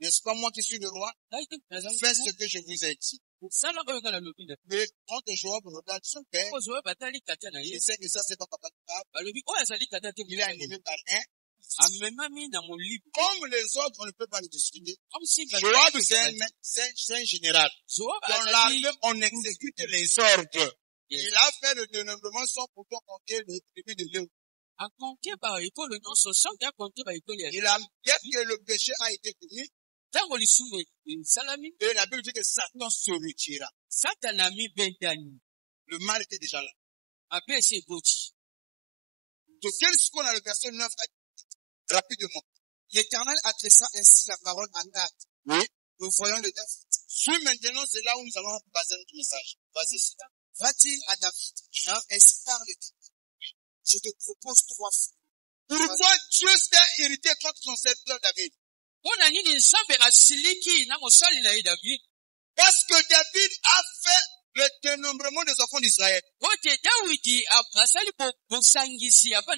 N'est-ce pas moi qui suis le roi? Faites ce que je vous ai dit. Mais quand Joab regarde son père, il sait que ça c'est pas papa. Il est arrivé par un. Comme les autres, on ne peut pas le discuter. Joab, c'est un général. Dans l'armée, on exécute les ordres. Il a fait le dénombrement sans pourtant compter les tribus de Léo. a compté par école le nom social, a compté par école. Il a bien que le péché a été commis. Tango li soumet salami. Et la Bible dit que Satan se retira. Satan a mis bendani. Le mal était déjà là. Après c'est boti. Donc quel ce qu'on a le verset 9 rapidement. L'Éternel adressa ainsi la parole à Gad. Oui. Nous voyons le David. Puis maintenant, c'est là où nous allons baser notre message. Vas-y. Va-t-il à David, ainsi parle l'Éternel. Je te propose 3 fois. Pourquoi Dieu s'est irrité contre son serviteur David? Parce que David a fait le dénombrement des enfants d'Israël. A compté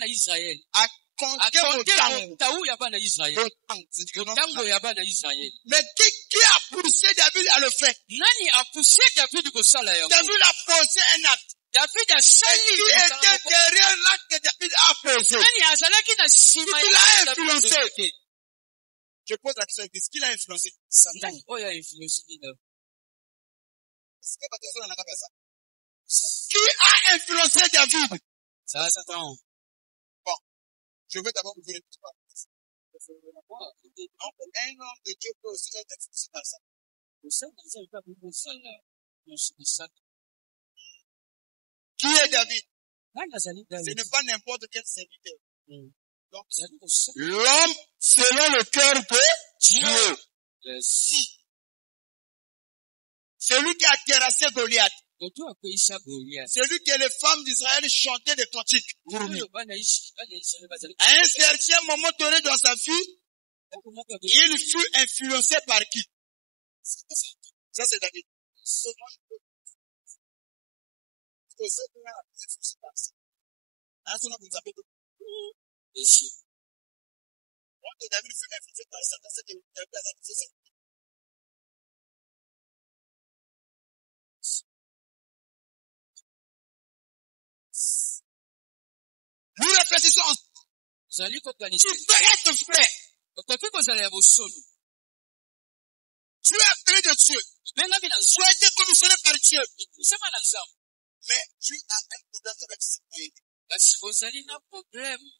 Israël. Mais qui a poussé David à le faire? David a posé un acte. David a qui était derrière l'acte que David a posé? Il a influencé. Je pose la question, qu'est-ce qu'il a influencé? Satan. Qui a influencé David? Satan. Bon, je vais d'abord vous dire une petite parenthèse. Un homme de Dieu peut aussi être influencé par ça. Qui est David? Ce n'est pas n'importe quel serviteur. Donc, l'homme selon le cœur de Dieu. Si. Celui qui a terrassé Goliath. Celui que les femmes d'Israël chantaient des cantiques. À un certain moment donné dans sa vie, il fut influencé par qui? Ça c'est David. David fut influencé par Satan, nous réfléchissons ensemble. Tu peux être frère. Tu es appelé de Dieu. Tu as été commissionné par Dieu. Mais tu as un problème avec ce pays.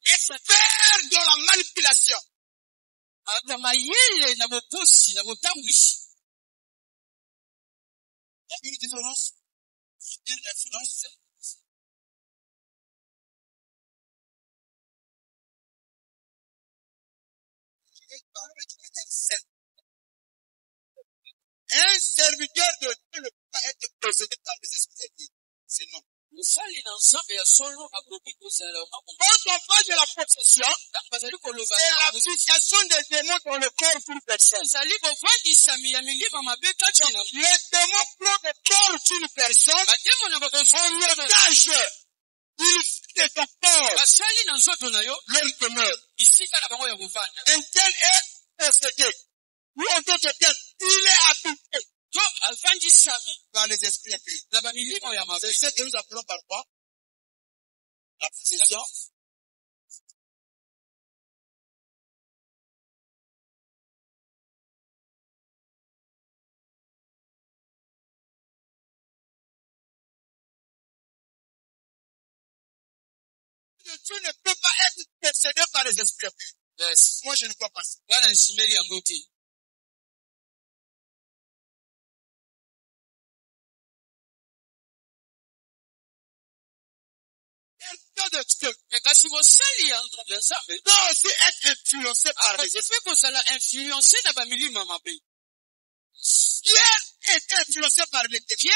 Expert dans la manipulation. Il y a une différence. Une influence. Un serviteur de Dieu ne peut pas être possédé par les esprits. C'est non. Quand on parle de la possession, c'est l'application des démons dans le corps d'une personne. Les démons prennent le corps d'une personne, on le cache. Il fait ton corps. L'homme demeure. Un tel est possédé. Ou en d'autres termes, il est habité par les esprits impurs. C'est ce que nous appelons par quoi? La possession. Dieu ne peut pas être possédé par les esprits impurs. Yes. Moi, je ne crois pas ça. De Dieu. Doit aussi être influencé par les esprits. Pierre est influencé par les esprits.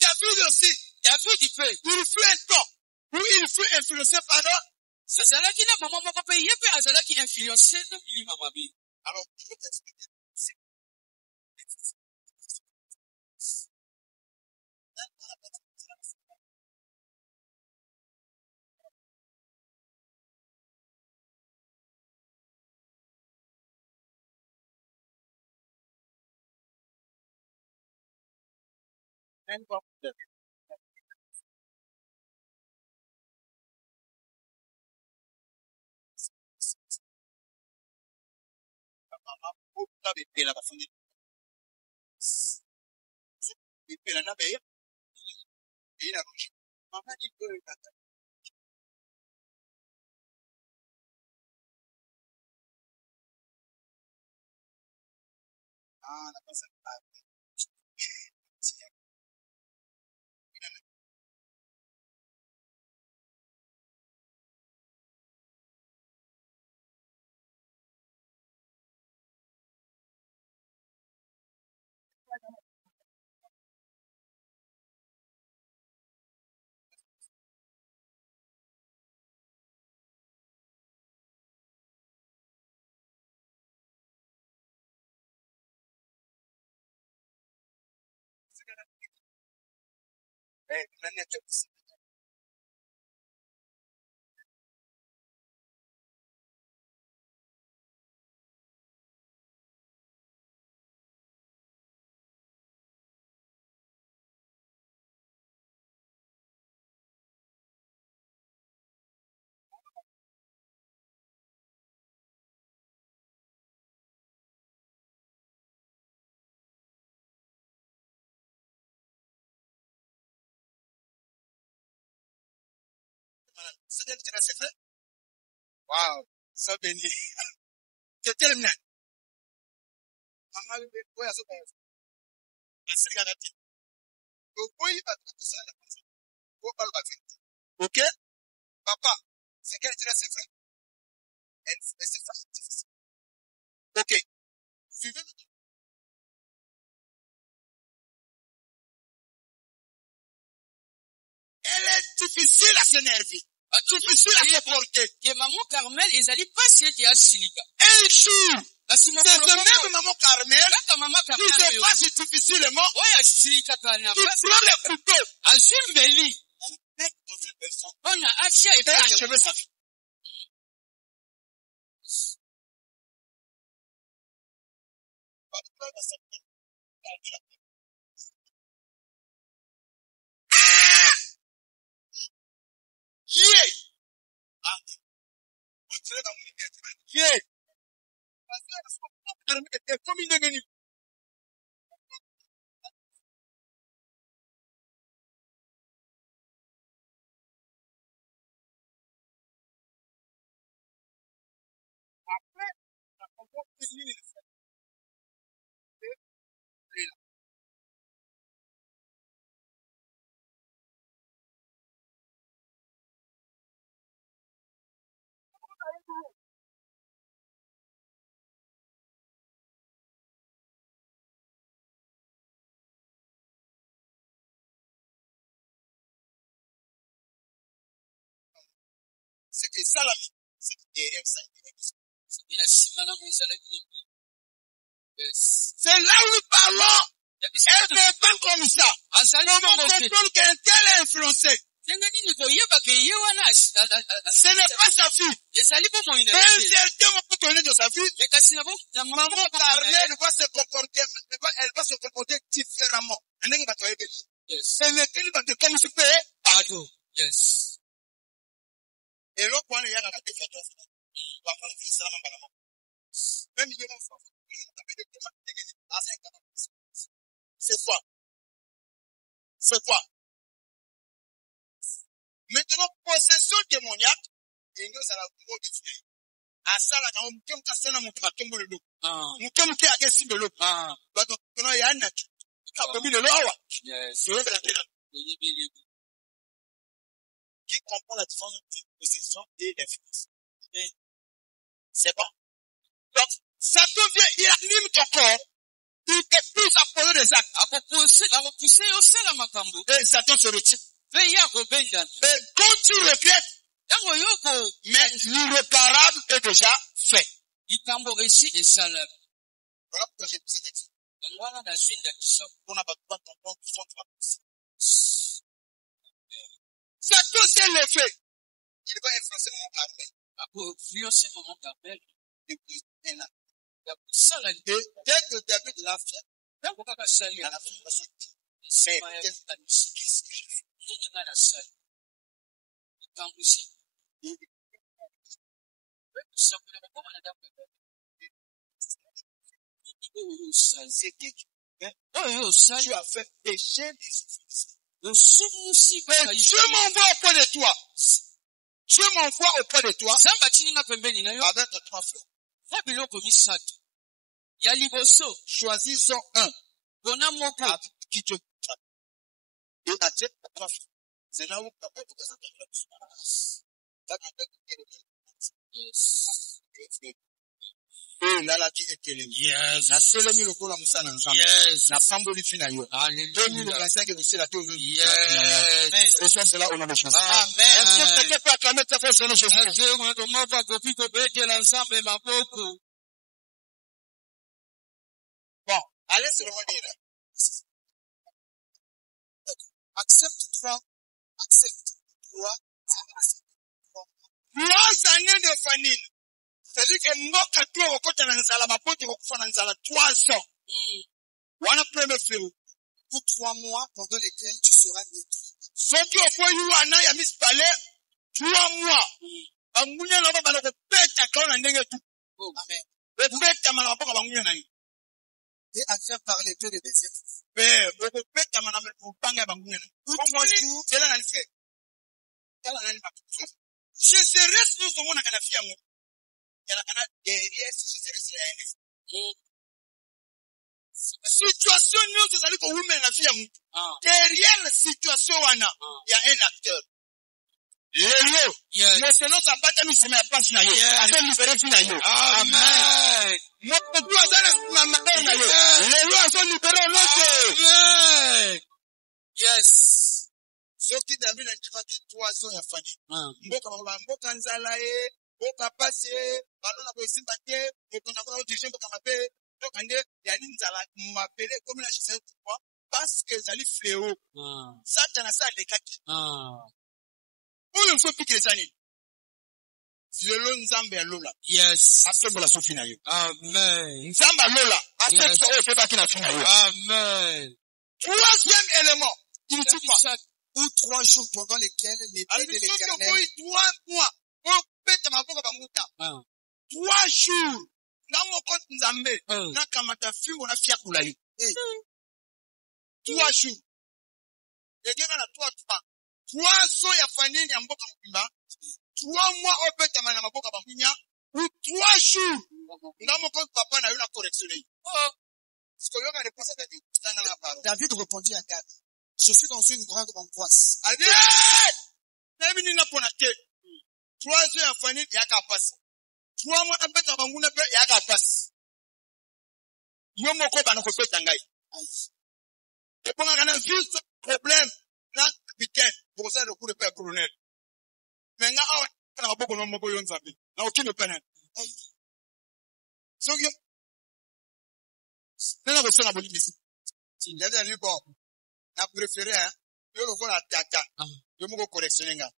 David aussi. Il fut un temps où il fut influencé par eux. Alors, je vais t'expliquer. Wow, ça béni. C'est terminé. Maman, oui, à ce moment. C'est garanti. Oui, ok? Papa, c'est quel intérêt c'est vrai? C'est ça. Ok. Suivez. Elle est difficile à s'énerver. Difficile à se porter. Que maman Carmel, ils allaient pas si tu as silica. Un jour, c'est ce même maman Carmel, qui se passe difficilement, qui prend le couteau. On a acheté et achevé ça. C'est ça la vie. C'est là où nous parlons. Elle n'est pas comme ça. Comment comprendre qu'un tel est influencé? Ce n'est pas sa fille. Mais un certain moment donné de sa vie, maman Carmel va se comporter, elle va se comporter différemment. C'est le qu'il va te comme tu peux. Yes. Et l'autre point, il y a la même c'est quoi? C'est quoi? Maintenant, possession démoniaque, et nous, ça la mot de Dieu. À ça, là, on peut casser dans mon tratombe le loup. On peut me faire agresser le loup. Donc, il y a un acte. Qui comprend la différence entre possession et l'influence? C'est bon. Donc, ça devient, il anime ton corps. Il te pousse à poser des actes. Et Satan se retire. Et quand tu regrettes, mais l'irréparable est déjà fait. Voilà pourquoi j'ai dit cette expression. On n'a pas de temps pour Satan c'est l'effet. Il va influencer mon carmel. Depuis un an. Dès que le début de la fièvre, à la fin de la sortie, c'est qu'est-ce que je fais? C'est qui tu as fait pécher les souffrances. Mais Dieu m'envoie auprès de toi. Dieu m'envoie auprès de toi avec trois frères. Choisissons un. Avec qui tu et attire trois frères. C'est là où papa peut yes. Na selemi lokola musana nzambe. Yes. Na pamboli fina yo. Hallelujah. 2025 que c'est la tout. Yes. Et ça c'est là où on a des chances. Amen. Est-ce que quelqu'un peut acclamer ta frère Seigneur Jésus? Bon, allez se revenir. Accepte-toi. Accepte-toi. 3 années de famine. C'est-à-dire que mboka tu okota na nzala mapote okufa na nzala 3 ans. Wana premier frère. Pour 3 mois pendant lesquels tu seras détruit. Soki ofoyi wana ya mispale 3 mois. Bangunya na baba na kopeta kaona ndenge tu. Amen. Beta mala baba bangunya na yo. Et à faire parler peu de désert. Mais kopeta mala baba bangunya na. Comment tu c'est là l'entrée. Je serai sous au monde kana fiamu. Yana kana derrière si je serai situation nyonso zali ko women na fiamu. Derrière la situation wana ya un acteur. Lelo. Yes. Mais c'est notre abattu mi sema passe na yo. Aso libérer fina yo. Amen. Mo tu azana mama na yo. Lelo aso libérer l'autre. Amen. Yes. Soki David a dit que 3 ans ya fani. Mboka nzala e, mboka pasi e, balona ko simba te, mboka na dirige mboka mabe, donc ande ya nzala m'appeler comme la chasse pourquoi parce que zali fléau. Satan ça les quatre. Pour une fois piquer ça ni. Lelo nzambe ya lola. Yes. Asembola so fina yo. Amen. Nzamba lola, asembola so fait pas kina fina yo. Amen. Troisième élément, il dit quoi? Ou 3 jours pendant lesquels l'épée de l'Éternel. 3 mois. Pour péter ma boca bamuta. 3 jours. Na moko nzambe. Na kamata fingo na fiakula yo. 3 jours. Egena na 3 so ya fanini ya mboka mbimba. 3 mois au péter ma boca bamunya. Ou 3 jours. Na moko papa na yo na correctionner. Parce que yo na réponse à David. David répondit à Gad. Je suis dans une grande angoisse. Allez! Nabi nina pona te. 3 jours ya fani ya ka passe. 3 mois na beta banguna pe ya ka passe. Yo moko bana ko peta ngai. Et pour un juste problème là week-end pour ça le coup de père colonel. Mais nga awa na boko no moko yo nzambe. Na okino pena. So yo nena ko sona boli bisi. Ti ndeza ni bo. Na préféré hein yo lo kola tata yo moko correctionner nga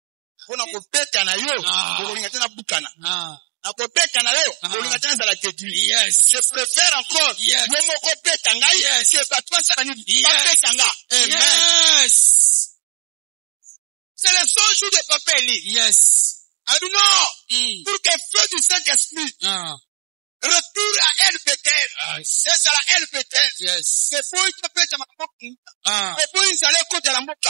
pona ko peta na yo ko linga tena bukana na ko peta na yo ko linga tena sala détruire. Yes. Je préfère encore yo moko peta nga que batwa ça ni peta nga. Yes. C'est le seul jour de papa Eli. Yes. Non pour que feu du Saint-Esprit retour à elle peut-être. C'est ça la elle peut-être. Yes. C'est pour que peta ma mais pour une salaire côté la moka.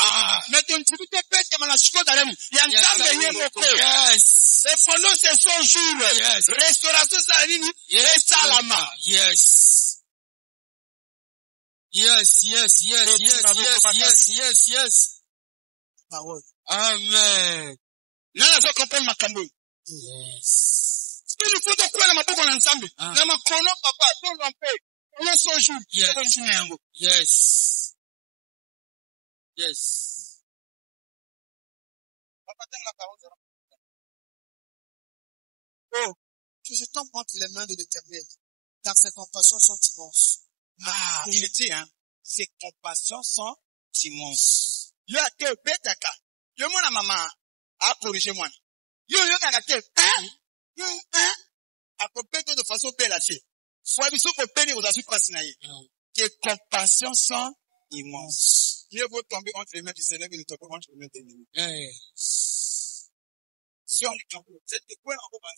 Mais tu ne peux pas pète ma chiko d'alem. Yantame yemoko. Yes. Et pendant ces 100 jours, Yes. restauration salini, Yes. salama. Yes. Yes, yes, yes, yes, yes, yes, yes, yes. Parole. Amen. Nana so comprendre makambo. Yes. Il faut de quoi la maboko na nsambe. Na makono papa, to lampe. Pendant 100 jours. Yes. Yes. Yes. Oh, que je tombe entre les mains de l'Éternel, car ses compassions sont immenses. Il dit, hein, ses compassions sont immenses. Yo a te betaka. Yo mona mama a corrigé moi. Yo kaka te. A compéter de façon belle assez. Faut biso ko peine aux assis passe na ye. Tes compassions sont immenses. Mieux vaut tomber entre les mains du Seigneur que de tomber entre les mains de l'ennemi. Si on est comme c'est de quoi on va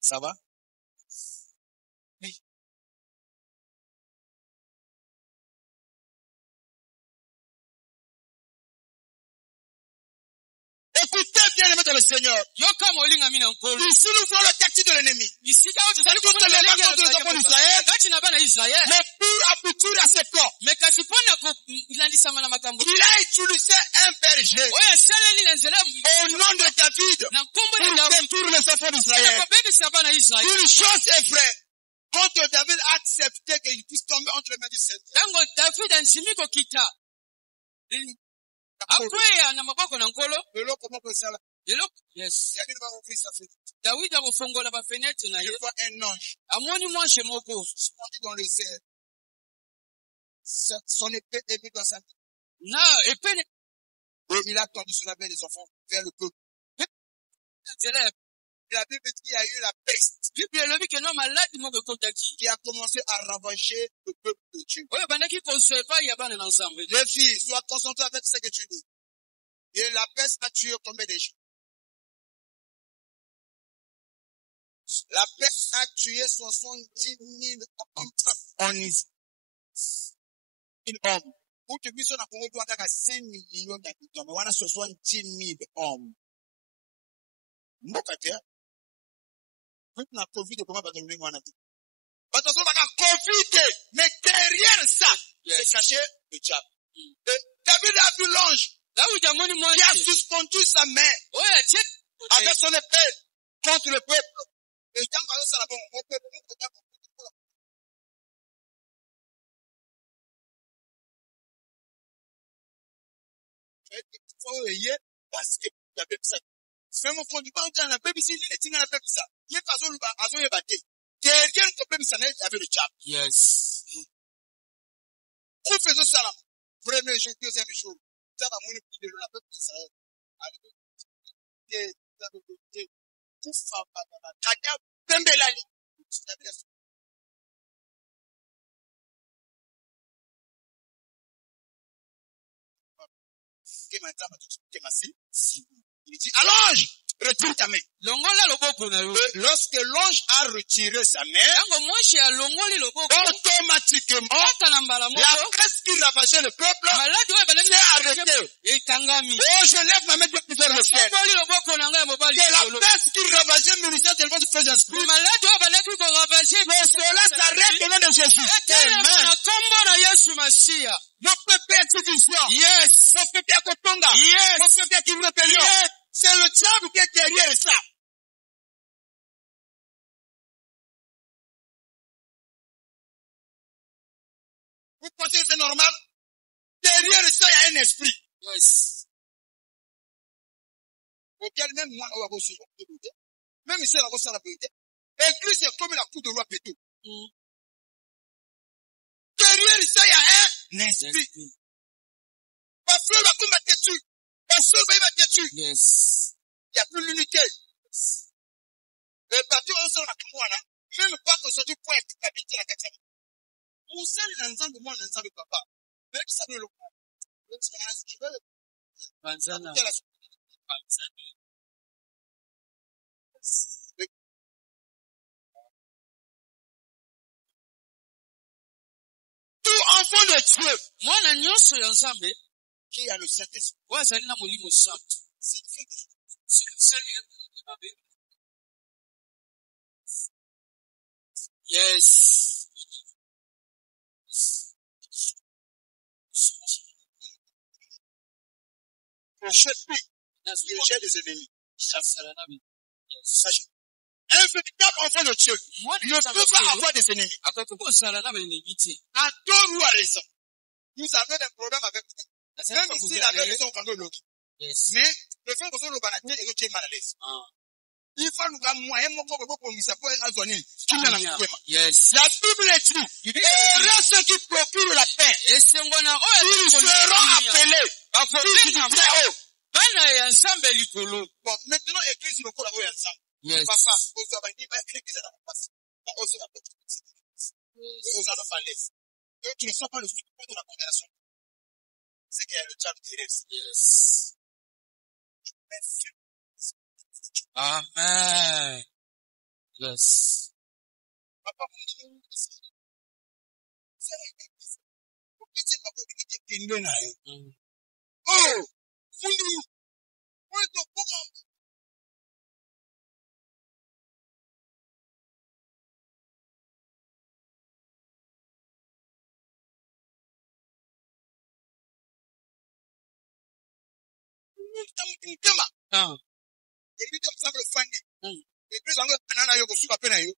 ça va? Oui. Écoutez bien les maîtres de le Seigneur. Ici, nous voyons le tactique de l'ennemi. Toutes les vacances de l'enfant d'Israël, mais pour aboutir à ses corps, il a utilisé un berger au nom de David pour détruire les enfants d'Israël. Une chose est vraie. Quand David a accepté qu'il puisse tomber entre les mains du Seigneur. Comment peut ça là? Yes. David a ouvert la fenêtre. Il voit un ange. Dans le ciel. Son épée est mise dans sa main. Et il a tendu sur la main des enfants vers le peuple. La Bible dit qu'il y a eu la peste qui a commencé à ravager le peuple de Dieu. Les filles, sois concentrées avec ce que tu dis. Et la peste a tué combien de gens? La peste a tué 70 000 hommes en Israël. Pour te dire, on a Congo, on a 5 millions d'habitants, mais on a 70 000 hommes. Mbokatea. Maintenant, la Covid, comment va devenir mon ami? Attention, on a Covid, mais derrière ça, c'est caché le diable. David a vu l'ange. Il a suspendu sa main avec son épée contre le peuple. Et quand on ça, parce que la Bible ça. C'est mon frère du pas dans la Bible ici, il est dans la Bible ça. Il est pas sur le battu. Derrière le Bible ça, il y avait le diable. Yes. Où faisons ça là? Premier jour, deuxième jour. Ça va mourir de la Bible ça. Il dit, allonge, retire ta main. Lorsque l'ange a retiré sa main, automatiquement, la peste qui ravageait le peuple s'est arrêtée. Oh, je lève ma main pour faire le ciel. Que la peste qui ravageait le ministère de votre frère d'esprit, mais cela s'arrête au nom de Jésus. Amen. Notre père est vision. Yes. Notre père est Kotonga. Yes. Notre père qui nous rébellion. Yes. C'est le diable qui est derrière ça. Vous pensez que c'est normal? Derrière ça, il y a un esprit. Yes. Auquel même moi, on va reçu la vérité. Même ici, on va reçu la vérité. L'église est comme la cour de roi Pétou. Derrière ça, il y a un esprit. Parfois, il va comme dessus. Parfois, il va dessus. Yes. Il n'y a plus l'unité. Yes. Le bateau, on sort la Kouana. Même pas qu'on soit du point habiter la quatrième. On sait l'ensemble de moi, l'ensemble de papa. Mais qui savait le coup? Je veux. Banzana. Tout enfant de Dieu. Moi, la nuit, c'est l'ensemble. Qui a le Saint-Esprit? Ouais, c'est là, mon livre saint. C'est le seul. Yes. Le jet des ennemis. Un véritable enfant de Dieu ne peut pas avoir des ennemis. À tort ou à raison. Nous avons des problèmes avec vous. Même ici, la raison, on va l'autre. Mais, le fait que ce soit le banaté et le mal à l'aise. Il faut nous avoir moyen pour nous apporter un zonine. Yes. La Bible est dit. Et là, ceux qui procurent la paix, ils seront appelés. Bon, maintenant, l'église, il faut l'avoir ensemble. Yes. Papa, vous avez dit, l'église, elle va passer. Vous allez parler. Et tu ne sens pas le fruit de la condamnation. C'est qu'il y a le diable qui reste. Yes. Amen. Yes. Papa, oh, Ah.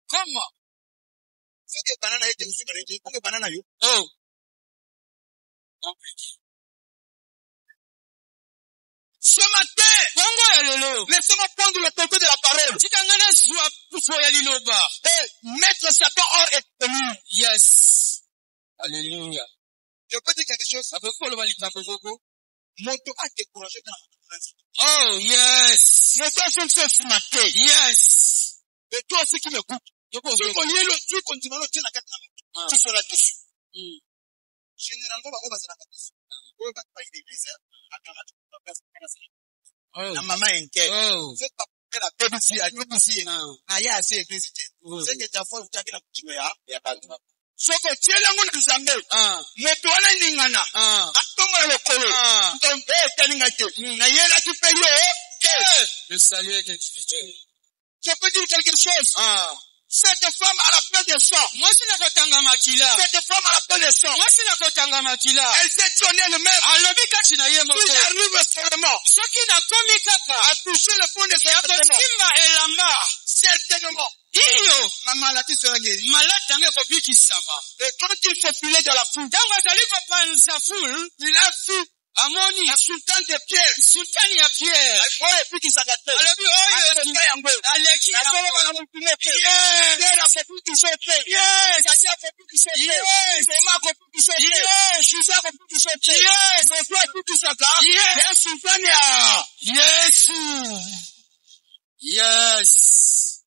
Comment? Oh. Ce matin, laissez-moi prendre l'autorité de la parole et mettre Satan hors et tenir. Yes. Alléluia. Je peux dire quelque chose? Mon tour a découragé dans la présence. Oh, yes. Je suis ce matin. Yes. Et toi aussi qui m'écoutes. Tu continues le dire la carte. Tu seras dessus. Généralement, on va se la carte. On va pas y l'église. La maman est inquiète. Vous êtes pas prêt à faire ici, à tout ici. Aïe, assez église. C'est que ta foi, vous t'avez la petite méa. Il n'y a pas de mal. Soko tiela ngona nzambe moto wana ningana atongola lokolo ntombe taninga te na yela tupeyo le salut est expliqué. Je peux dire quelque chose. Cette femme à la fin des sang. Cette femme à la fin des sang. Elle s'est tournée elle-même. Puis arrive seulement à toucher le fond de ses certainement. La maladie sera guérie. Et quand il se filait de la foule, il a vu la sultane de Pierre. Et puis qui s'agattait. Yes.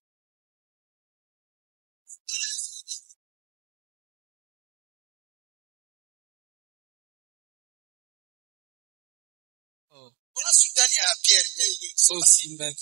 La sultane à Pierre. Aussi, même.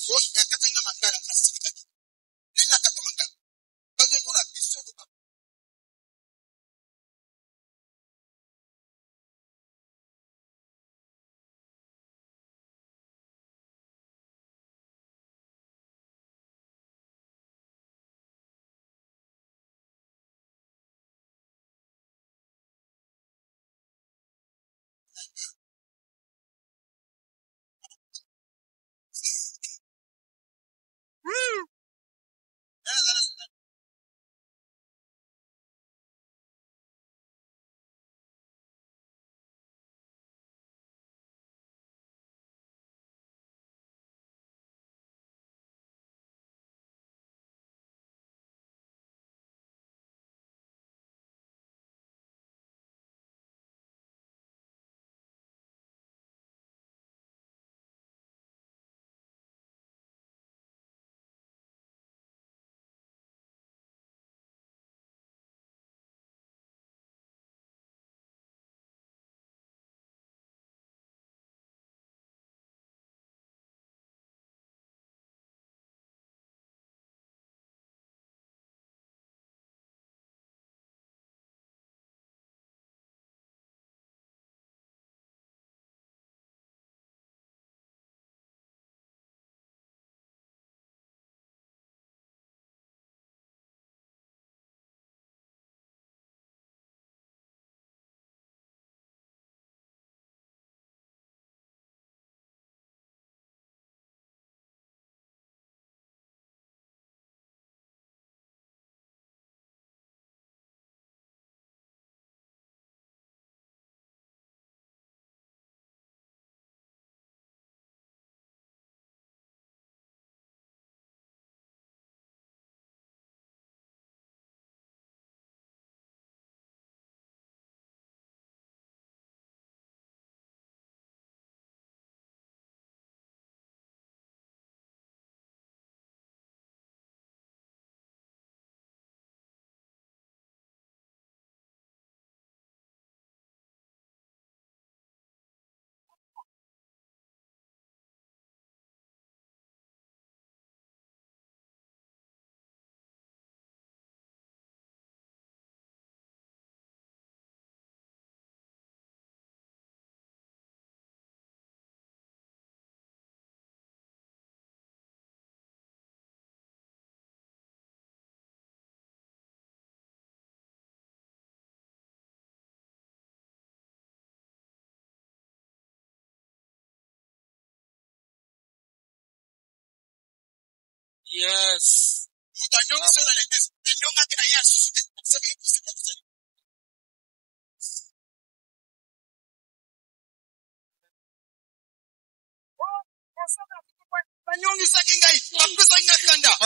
Yes.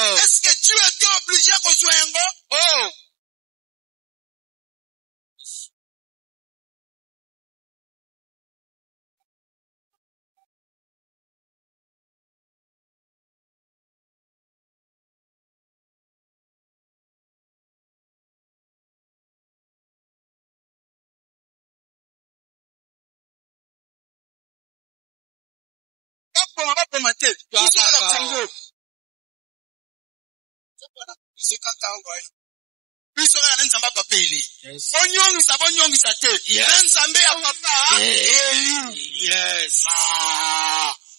Est-ce que tu étais obligé à construire un gars? Oh. Biso kana nzamba papeli. Onyongisa bonyongisa te. Nzambe ya papa. Yes.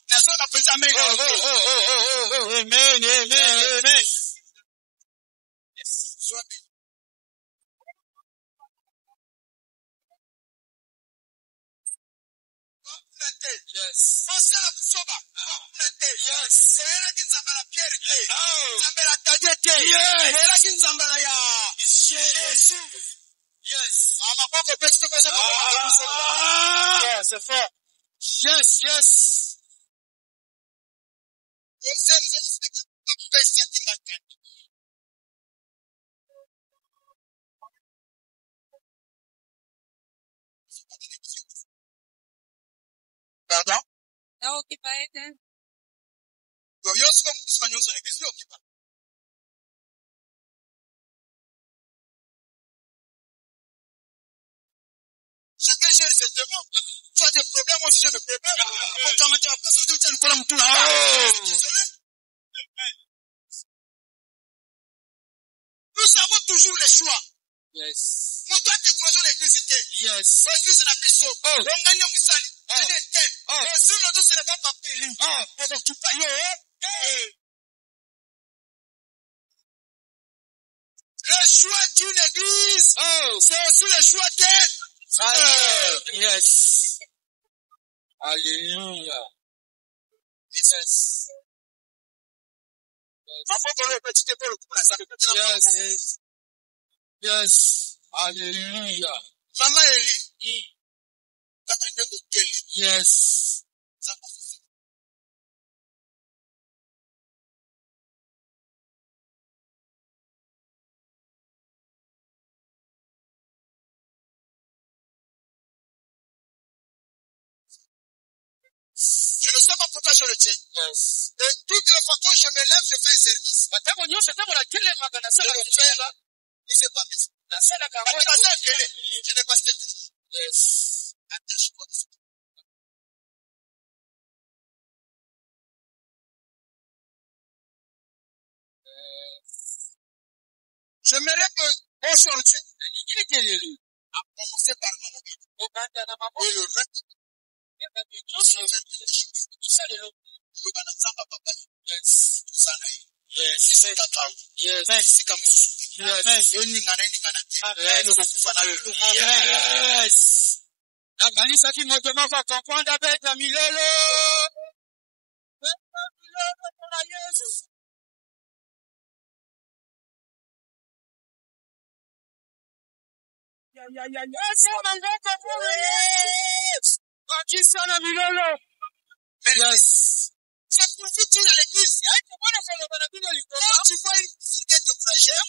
Nazo na pesa mengi. Oh. Amen. Yes. C'est fort. Yes. Pardon? Na ukipaete. Chacun cherche ses démons. Tu as des problèmes, moi j'ai des problèmes. Nous avons toujours le choix. Yes. On doit décourager l'électricité. Yes. L'église n'a plus chaud. On gagne au sali. Et si l'autre ce n'est pas papili. Le choix d'une église, c'est aussi le choix de Yes. Alléluia. Yes. Yes. Alléluia. Maman Eli. Yes. Je ne sais pas pourquoi je le tiens. Yes. De toutes les fois que je me lève, je fais un service. Je le fais là. Il s'est pas mis. Je n'ai pas cette. Yes. J'aimerais que aujourd'hui, à commencer par le et le reste, Yes. La kanisa kimotema kwa comprendre avec la milele. Yes. c'est pour vous tout dans l'église. Quand tu vois une idée de fragile,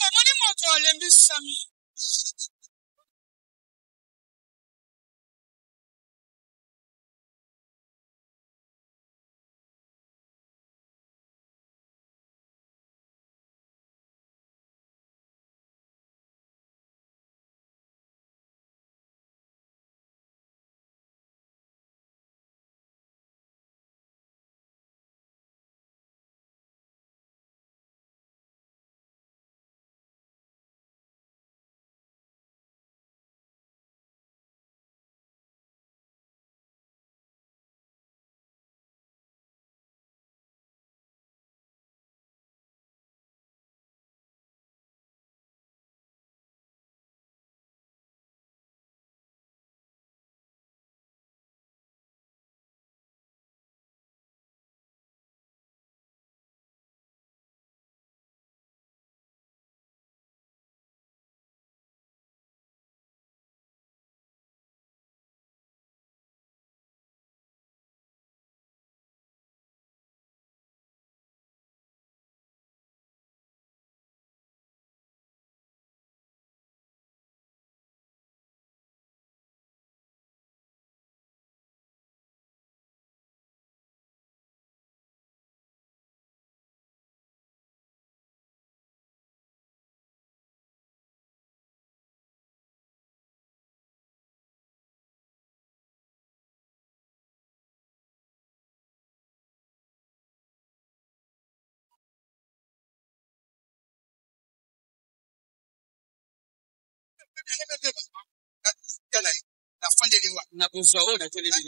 Na kozwa oyo na teleli.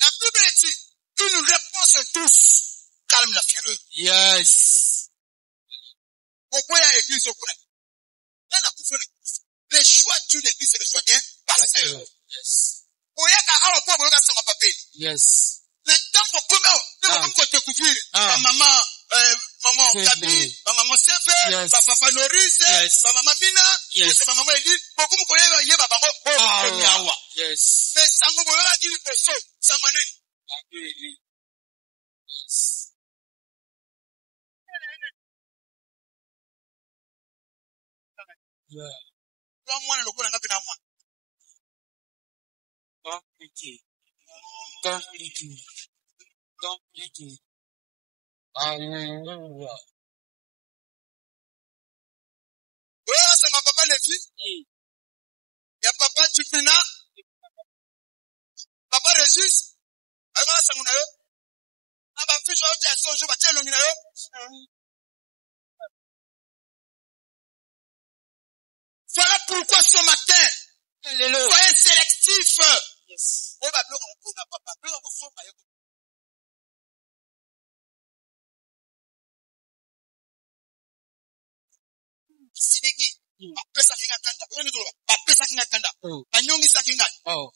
La Bible dit une réponse douce calme la fureur. Yes. Pourquoi il y a église au coin? Les choix d'une église, c'est le choix d'un pasteur. Yes. Yes. Le temps pour comment découvrir maman, maman Gabi, maman Sefe, papa Noris, maman Bina, maman Edith, beaucoup de gens qui ont Yes. mais ça me voit dire que ça m'a dit. Moi, le coup, on a fait un mois. Compliqué. Alléluia. Ouais, c'est ma papa, les filles. Il y a papa Tupina, papa Régis, alors ça, mon aïe. Ah, bah, fils, je vais te le dire. Voilà pourquoi ce matin, soyez sélectifs. Yes.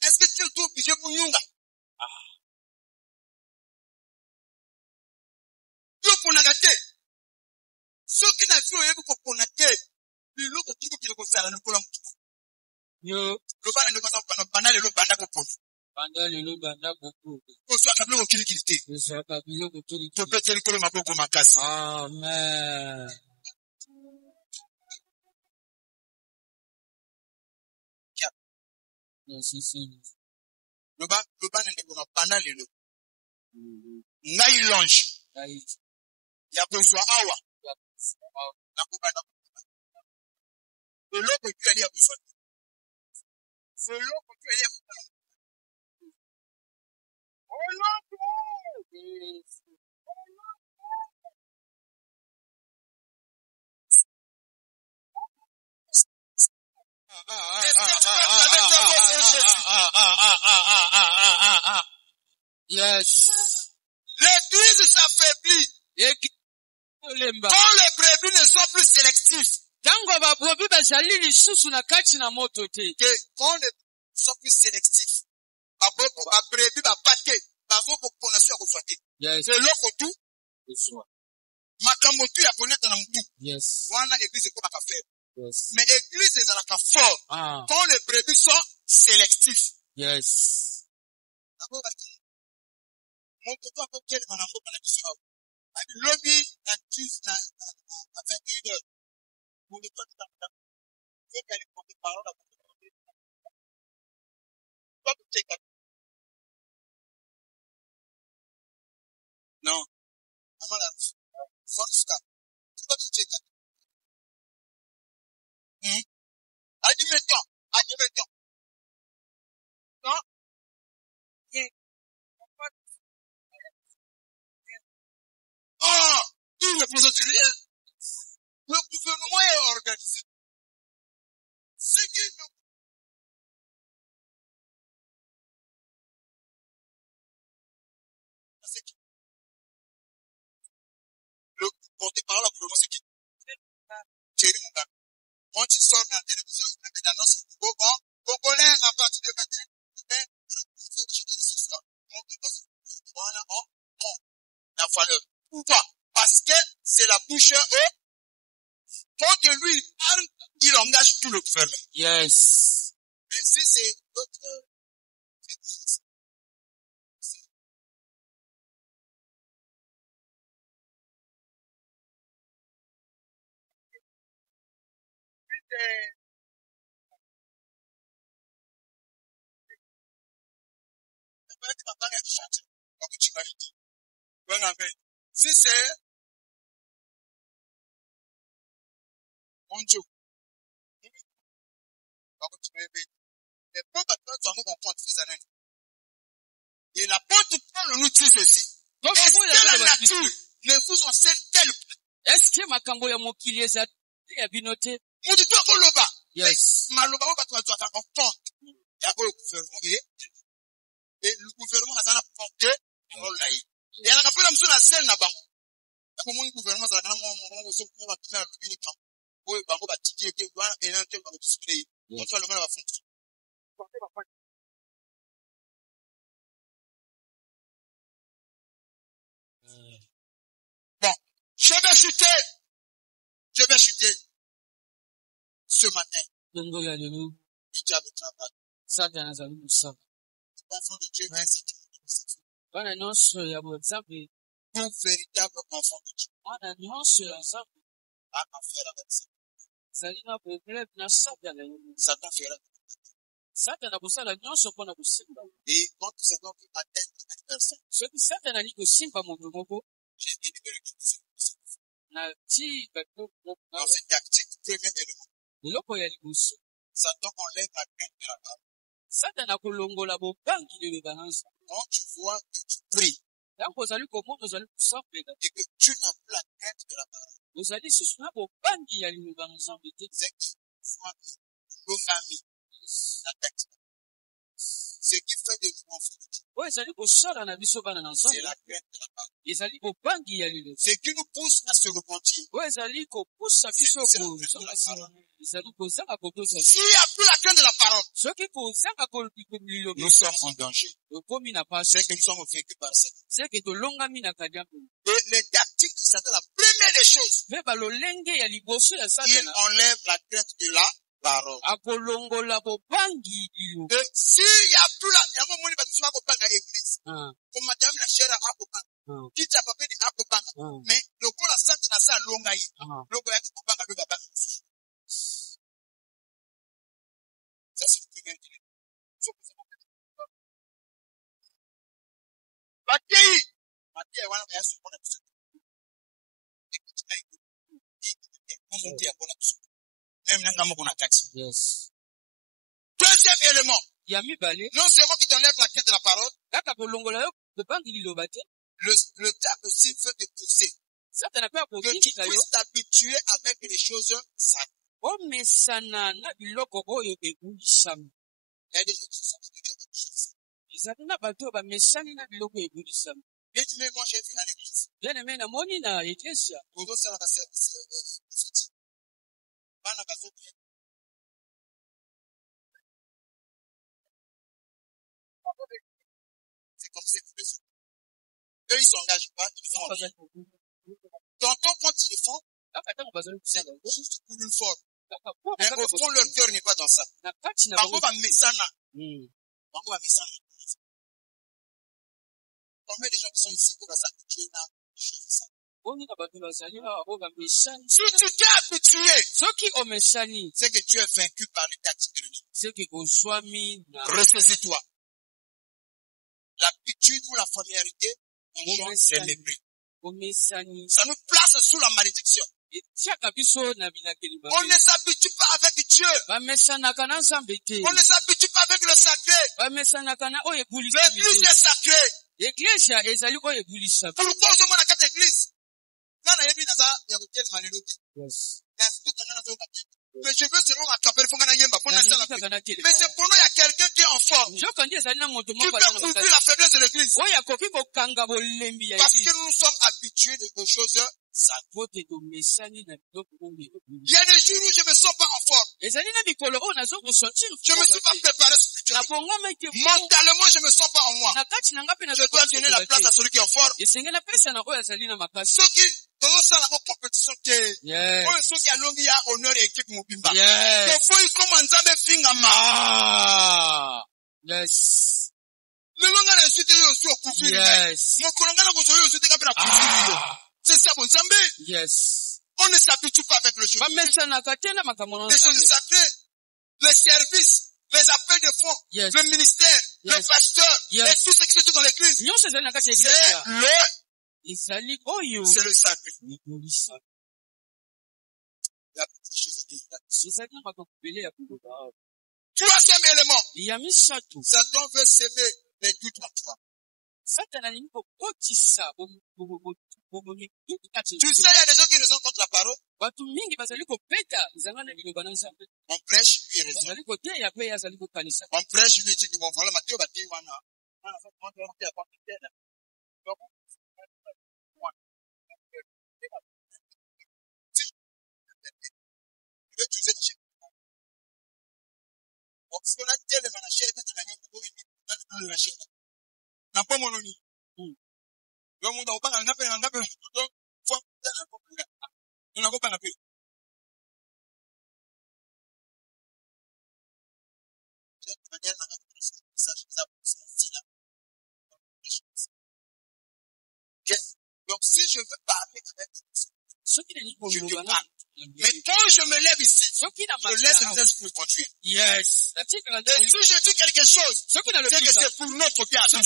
Est-ce que tu es tout obligé pour nous? Tu es pour nagater. Ceux qui n'ont pas eu pour nagater, le lot de tout qui est concerne le colon. Yo. Le banal de banal et le banal de pont. Banal et le banal beaucoup. Pour soit capable de qu'il quitte. Je serai pas bien pour tout. Tu peux te le coller ma beaucoup ma casse. Amen. Le banal de banal et le. Ngai longe. Il y a besoin awa. Le lot que tu as dit à besoin. Le lot que tu as dit à besoin. Yes. L'église s'affaiblit. Quand les brebis ne sont plus sélectifs. Tango babrobi bazali lisusu na kati na moto te. Quand les sont plus sélectifs. Brebis ba pate. Bazo ko ponation ko soite. Yes. C'est l'offre tout. Makambo tu ya connaître na mtu. Yes. Wana église ko ba faire. Yes. Mais l'église est à la fort. Quand les brebis sont sélectifs. Yes. Mon papa peut quel en enfant dans la mission. Lobby na 21 heures. Pour le temps de c'est qu'elle prend des paroles à vous. Pas pour checker. Non. Avant la force cap. C'est pas pour checker. Admettons. Non. Il ne présente rien. Le gouvernement est organisé. Ce qui nous Quand tu sors de la télévision, tu mets l'annonce. Congolais à partir de 21, voilà, la valeur. Pourquoi? Parce que c'est la bouche haute. Quand lui il parle, il engage tout le gouvernement. Yes. Mais si c'est d'autres, si c'est mon Dieu, les peuples doivent comprendre ces années. Et l'apôtre Paul nous dit ceci. Est-ce que la nature ne vous enseigne-t-elle pas? Est-ce que makambo ya mokili eza ya binote? Moudito koloba. Yes. Maloba ko bato doivent comprendre. Ya ko le gouvernement. Et le gouvernement a porté parole là. Et on a fait comme ça la scène là-bas. Comme mon gouvernement ça na mo so ko ba tuna le camp. Oui, bango ba tiki ke ba et un tel ba display. On va le mettre à fond. Bon, je vais chuter ce matin. Dongo ya lelo. Il y a le travail. Satana za musaba. L'enfant de Dieu va inciter. Bana nyonso ya botsape. Un véritable enfant de Dieu. Bana nyonso ya sape. A affaire avec ça. Zalina problème na sape na yo. Satan fera. Satana kusala nyonso pona kusimba. Et quand nous avons pu atteindre cette personne, Soki Satana ali kusimba mundu moko. j'ai dit que Na ti bato dans cette tactique, premier élément, loko ya libuso. Satan enlève la crainte de la parole. Satana kulongola bobangi lelo bananza. Quand tu vois que tu pries Tango ozali komona ozali kusambela. et que tu n'as plus la crainte de la parole, Ozali susuna bobangi ya lelo bananza mbete. c'est que tu vois que nos amis, la tête, ce qui fait de nous enfants de Dieu, Oyo ezali kosala na biso bana na c'est nzambe. la crainte de la parole. Ezali bobangi ya lelo. Ce qui nous pousse à se repentir, Oyo ezali kopusa biso c'est la crainte de la parole. ezali kozanga kotosa. S'il n'y a plus la crainte de la parole, Soki kozanga kolilo nous sommes en danger. okomi na pasi. C'est que nous sommes vaincus par ça. Seke tolongami na kadiapo. Et les tactiques de Satan, la première des choses, Mpe balolenge ya liboso ya il Satana enlève la crainte de la parole. akolongola bobangi yo. Et s'il n'y a plus la, il y a un moment où tu vas à l'église. Ah, Comme madame la chère à Akopanga. ah, Qui t'a pas fait de Akopanga. ah, Mais le coup la sainte n'a ça longaï. ah. Le coup la Akopanga de Baba. Ça c'est le premier élément. Mathieu, voilà, mais est-ce qu'on a besoin de Yes. deuxième élément, Ya mibale non seulement qui t'enlève la crainte de la parole, kaka kolongola yo bobangi liloba te. le diable aussi veut te pousser. Satana mpe Que tu akokitika yo puisses t'habituer avec les choses sacrées. omesana na biloko oyo ebulisami. Il y a des gens qui sont habitués avec les choses. Ezali na bato oyo bamesani na biloko ebulisami. Bien aimé, moi j'ai vu à l'église. Bien aimé namoni na eklesia Pour ça, la service. Bana bazote. C'est comme ça que eux, ils s'engagent pas, ils font rien. Tantôt, quand ils le font, kaka ntango bazali c'est kosala juste pour une forme. kaka po Mais au fond, leur cœur n'est pas dans ça. na kati na Bango bango. va mesana. Mm. Bango va mesana. Combien de gens qui sont ici pour s'habituer là? Boni na bato bazali awa oyo bamesani. Si tu t'es habitué, Soki omesani c'est que tu es vaincu par les tactiques de l'ennemi. seke kozwami na Ressaisis-toi. L'habitude ou la familiarité, c'est l'épée. omesani Ça nous place sous la malédiction. etiaka biso na bilakeli On babe. ne s'habitue pas avec Dieu. Bamesanaka na nzambe te. On ne s'habitue pas avec le sacré. Bamesanaka na oyo ebulisami L'église te. est sacrée. Eklesia ezali oyo ebulisami. Pourquoi on demande à quatre églises? Non, il y a bien ça. Il y a une pièce malédiction. Yes. Mais je veux seulement m'attraper pour gagner ma Na nilitaka na tele. Mais c'est pour nous, il y a quelqu'un qui est en forme. Nzoka ndi ezali na moto Qui moko peut aza na couvrir makasi. la faiblesse de l'église. Oyo akoki kokanga bolembi ya Parce que eglise. nous sommes habitués de choses Il y a des jours où je ne me sens pas en forme. Je ne me suis pas préparé spirituellement. Mentalement, je ne me sens pas en moi. Je dois donner la place à celui qui est en forme. Ceux qui dans la compétition, ceux qui ont honneur et équipe Mobimba. Il faut y commencer à faire Yes. C'est ça, bon Zambé. Yes. On ne s'habitue pas avec le jeu. Les choses sacrées, les services, les appels de fonds, Yes. le ministère, Yes. le pasteur, Yes. et tout ce qui se trouve dans l'église. C'est le sacré. Il y a beaucoup de choses à dire. Troisième élément. Satan veut s'aimer les doutes en toi. Tu sais, il y a des gens qui raisonnent contre la parole. On prêche, lui il raisonne. On prêche, lui il dit, bon voilà, Matthieu va dire, donc si je veux parler avec je te parle. Mais quand je me lève ici, je laisse les esprits continuer. Yes. Et si je dis quelque chose, c'est que c'est pour notre bien. Je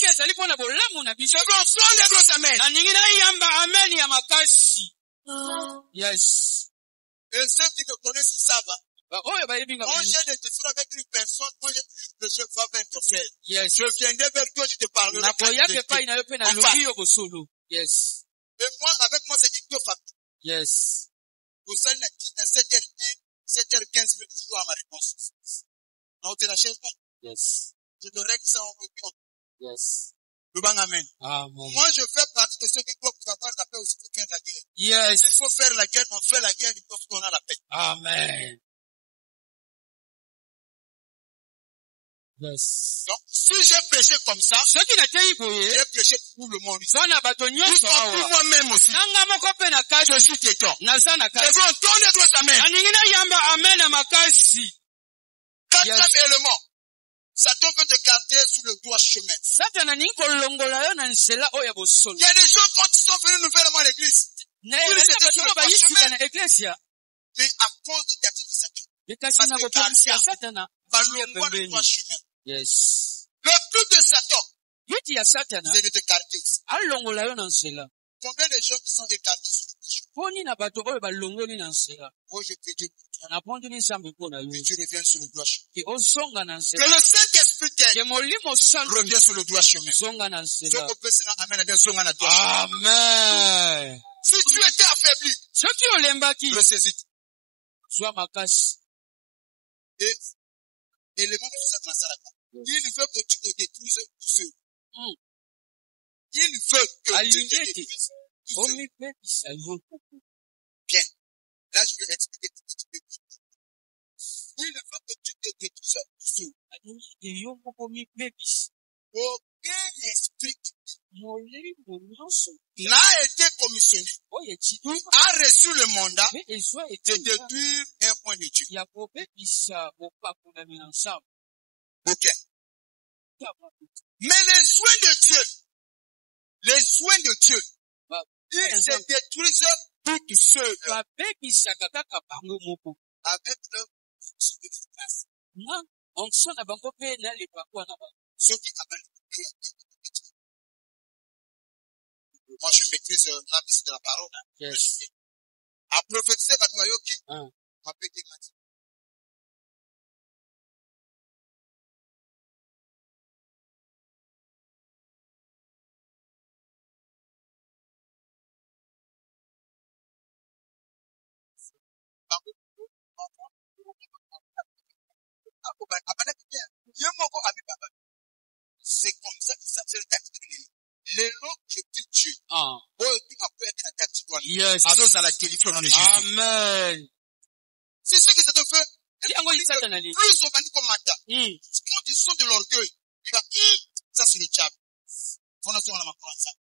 reçois les gros amens. Yes. Et ceux qui me connaissent savent. Quand j'ai des discussions avec une personne, moi je vais vers ton frère. Yes. Je viendrai vers toi, je te parlerai. Yes. Et moi, avec moi, c'est une famille. Yes. Vous savez, à 7h15, je vais toujours à ma réponse. Non, tu n'achètes pas. Yes. Je te règle ça en retour. Yes. Le bang amen. Amen. Moi, je fais partie de ceux qui doivent faire la paix aussi pour faire la guerre. Yes. S'il faut faire la guerre, on fait la guerre, il faut qu'on a la paix. Amen. Yes. Donc, si j'ai prêché comme ça, j'ai prêché pour le monde. Pour moi-même aussi. Je suis quelqu'un. Je veux entendre tous amen. Quatrième élément. Satan veut t'écarter sur le droit chemin. Il y a des gens quand ils sont venus nouvellement à l'église. Mais à cause de Satan. Le droit chemin. Yes. Le but de Satan, c'est de t'écarter. Combien de gens qui sont écartés sur le chemin? Moi, je prie Dieu pour toi. Que tu reviennes sur le droit chemin. Que le Saint-Esprit t'aide. Reviens sur le droit chemin. Amen. Si tu étais affaibli, ressaisis. Et le monde de Satan, il veut que tu te détruises tout seul. Il veut que tu te détruises tout seul. Bien. Là, je vais expliquer tout de suite. Il veut que tu te détruises tout seul. Aucun esprit n'a été commissionné, a reçu le mandat de détruire un point de Dieu. Ok. Mais les soins de Dieu, ils se détruisent tout seuls. Avec leur efficace. Ceux qui appellent. Moi, je maîtrise l'âme de la parole. Yes. À prophétiser, ma petite matin. C'est comme ça que ça fait le tactique. Les lots que tu tues. téléphone. Yes. Ados à la téléphone dans le Jésus. Amen. C'est ce que ça te fait. Yango lisaka na li. Plus on va dire comme matin. Quand ils sont de l'orgueil, il va, ça c'est le diable. Fondation on a ma ça.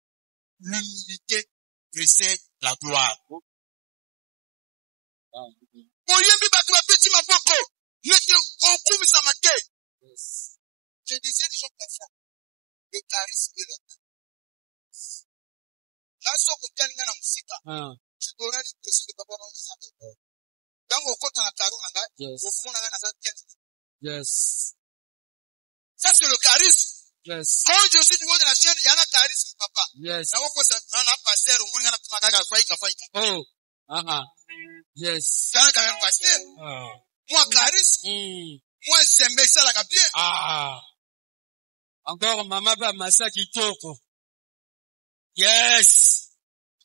L'humilité précède la gloire. Oyembi bato ba petit maboko. Nete okumu sa maté. Je disais des gens comme ça. Le charisme de l'homme. Là, si on peut gagner dans la musique, tu dois aller te dire que papa va nous appeler. Dans mon côté, on a carreau, on a Yes. Ça, c'est le charisme. Yes. Quand je suis du niveau de la chaîne, il y a un charisme, papa. Yes. Là, on a passé, on a passé, Oh. Yes. quand même passé. Moi, charisme. Moi, c'est ça la bien. Encore maman ba masa kitoko. Yes.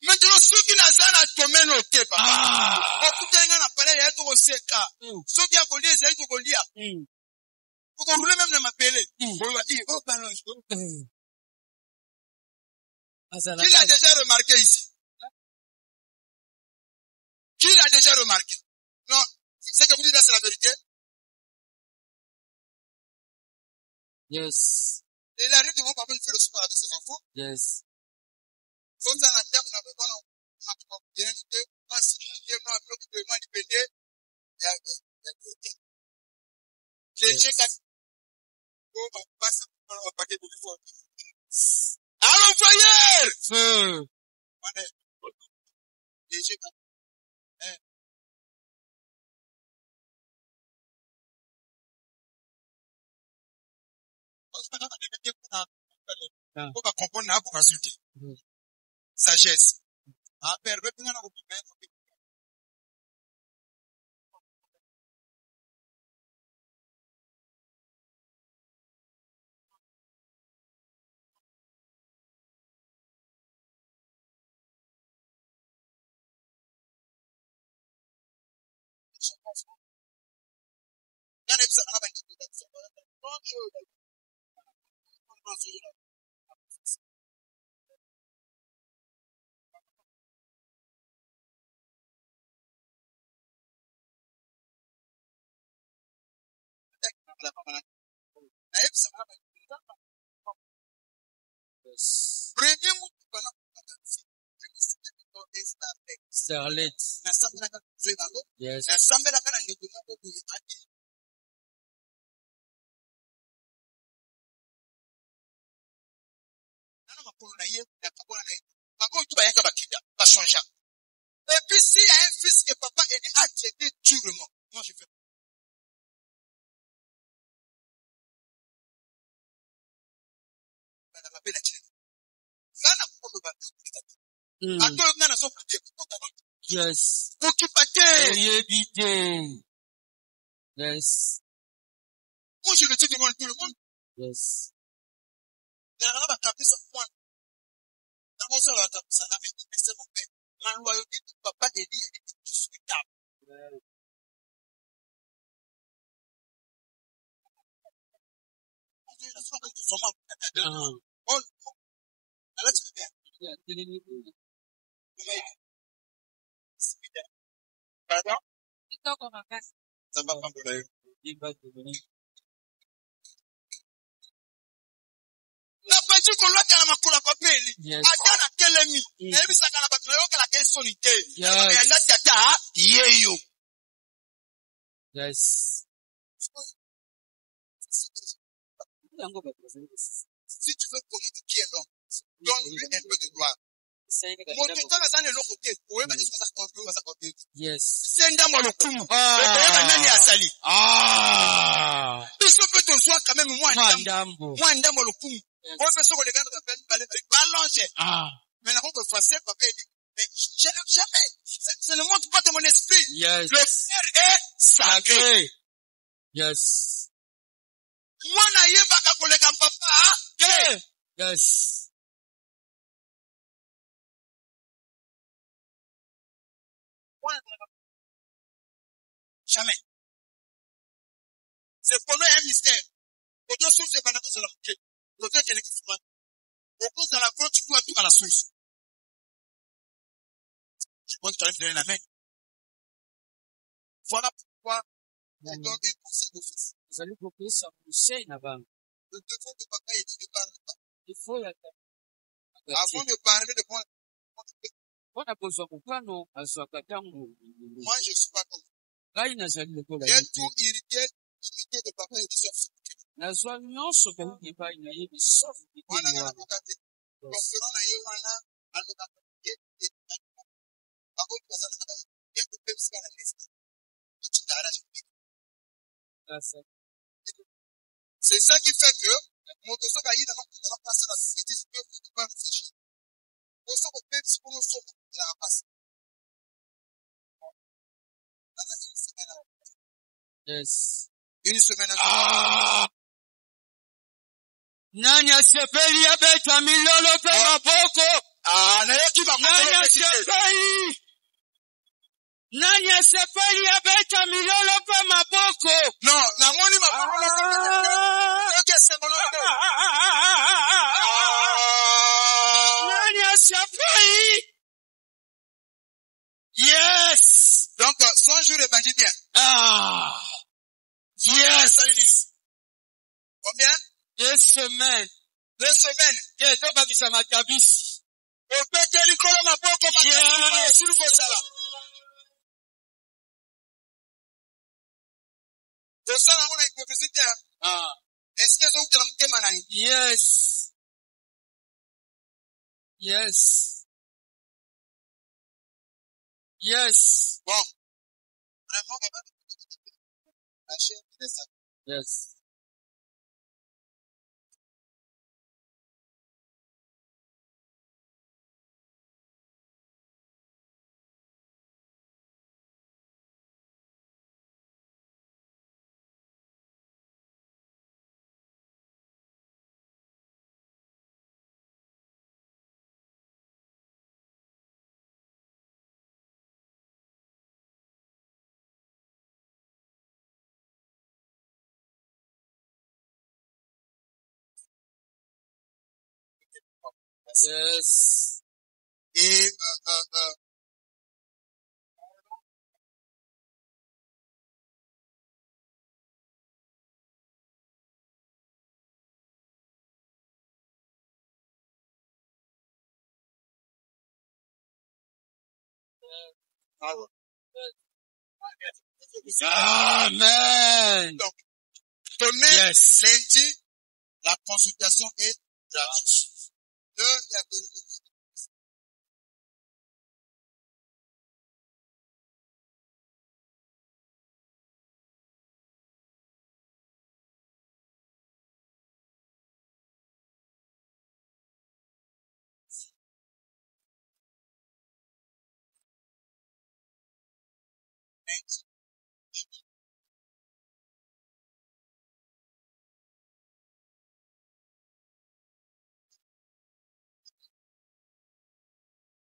Maintenant, ceux qui n'ont pas de domaine au thé, papa. Beaucoup de gens n'ont pas l'air de se faire. Ceux qui ont collé, c'est eux qui ont collé. Vous comprenez même de m'appeler. Qui l'a déjà remarqué ici? Qui l'a déjà remarqué? Non, c'est que vous dites là, c'est la vérité. Yes. Et il arrive de mon papa, il fait le sport avec ses enfants. Yes. Quand ça la table, on a besoin allons, frère! Feu. On va comprendre pour consulter. Sagesse. Starlet. Yes. Et puis s'il y a un fils que papa est accepté durement, moi je fais. Yes. Yes. Moi je le dis devant tout le monde. Yes. La loyauté du papa est discutable. Pardon? Ça va prendre de na pas dit qu'on l'a qu'à la makula papeli. Atana kelemi. Na ebi saka na batlo que la question ite. Ya na tata yeyo. Yes. Si tu veux connaître qui est l'homme, donne-lui un peu de gloire. Mon tuteur va s'en aller l'autre côté. Oui, mais ça continue, ça continue. Yes. C'est un dame au kumu. Le nani a sali. Tout ce que tu sois quand même moi un dame au kumu. On fait ce que les gars de balancer. Mais la contre français, papa dit, mais jamais. Ça ne montre pas de mon esprit. Yes. Le Père est sacré. Yes. Moi, n'ayez pas qu'à coller comme papa. Yes. Jamais. C'est pour nous un mystère. Quand on souffre, c'est pas notre seul objet. L'autre est quelque chose. On pousse dans la croix, tu peux tout à la source. Moi, tu allais me donner la main. Voilà pourquoi on donne un conseil d'office. Vous allez couper ça pour c'est là-bas. Le devoir de papa est de parler. Il faut y aller. Avant de parler de moi, On a besoin de quoi, non? À ce moment moi, je suis pas comme là, il n'a jamais le il est tout irrité de papa et de soeur. la soie nuance, quand il n'est pas une aïe, mais sauf qu'il Voilà, est noir. conférant na ye wana alobaka ye bakoki baza na ye kopemisa na liste c'est ça qui fait que moto soki ayi na mpasa na société soki pas réfléchir oso kopemisa mpo nyonso elaka mpasi Yes. une semaine Nani asepeli abeta milolo pe maboko. nayoki Nani asepeli. Nani asepeli abeta milolo pe maboko. non namoni maboko yoki esengolo Nani asepeli. Yes. donc 100 jours évangile bien Yes. combien 2 semaines. 2 semaines Yes, to bakisa matabisi. opete likolo maboko basili kosala tosala ngo na hypocrisie te eske ezokutela motema na ye Yes. Yes. Yes. bon vraiment lâcher ça Yes. Yes. et Amen. donc demain Yes. lundi la consultation est gratuite. Il y a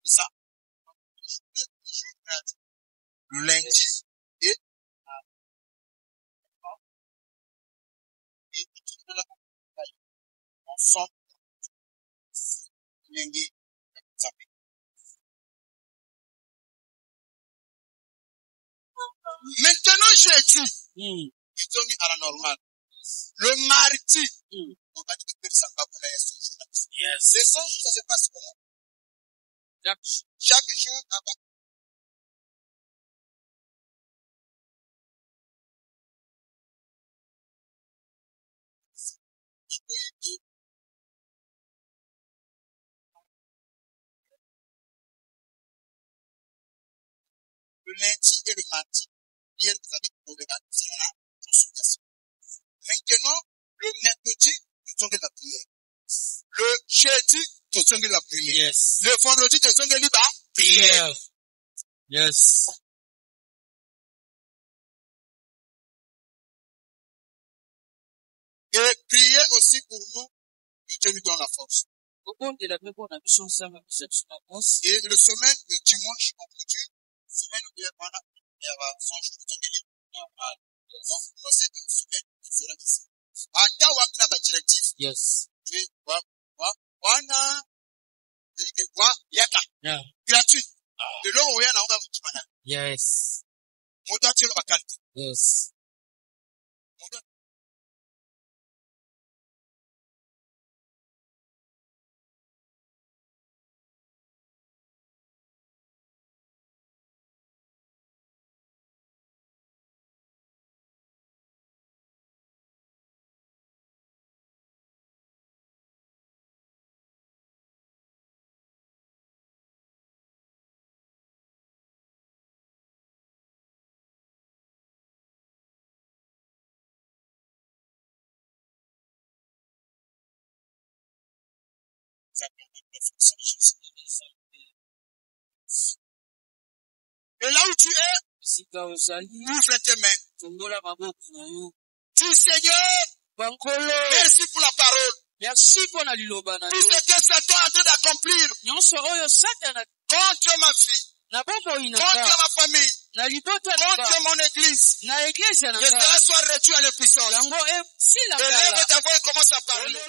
ça. Le lundi et ensemble lundi. Maintenant, jeudi, ils ont mis à la normale. Le mardi, on va dire que ça va pour les jours. C'est ça, ça se passe comment? Chaque jour, le lundi et le mardi. Hier, vous avez organisé la consultation. Maintenant, le mercredi, nous avons de la prière. Le jeudi, nous avons de la prière. Yes. Le vendredi, nous avons de la prière. Yes. Et prier aussi pour nous, que Dieu nous donne la force. Au cours de la bonne ambition, ça m'a mis cette force. Et le semaine de dimanche, on peut dire, semaine où il y a son jour de tenir. Donc, c'est une semaine, c'est la mission. À ta wakna ba directif. Yes. Wana, yaka. Yeah. Gratuit. De l'eau, on a Yes. Yes. Et là où tu es, ouvre tes mains. Dis Seigneur, merci pour la parole. Merci pour la liloba. Tout ce que Satan est en train d'accomplir contre ma fille, contre ma famille, contre mon église, que cela soit réduit à l'impuissance. Élève ta voix et commence à parler.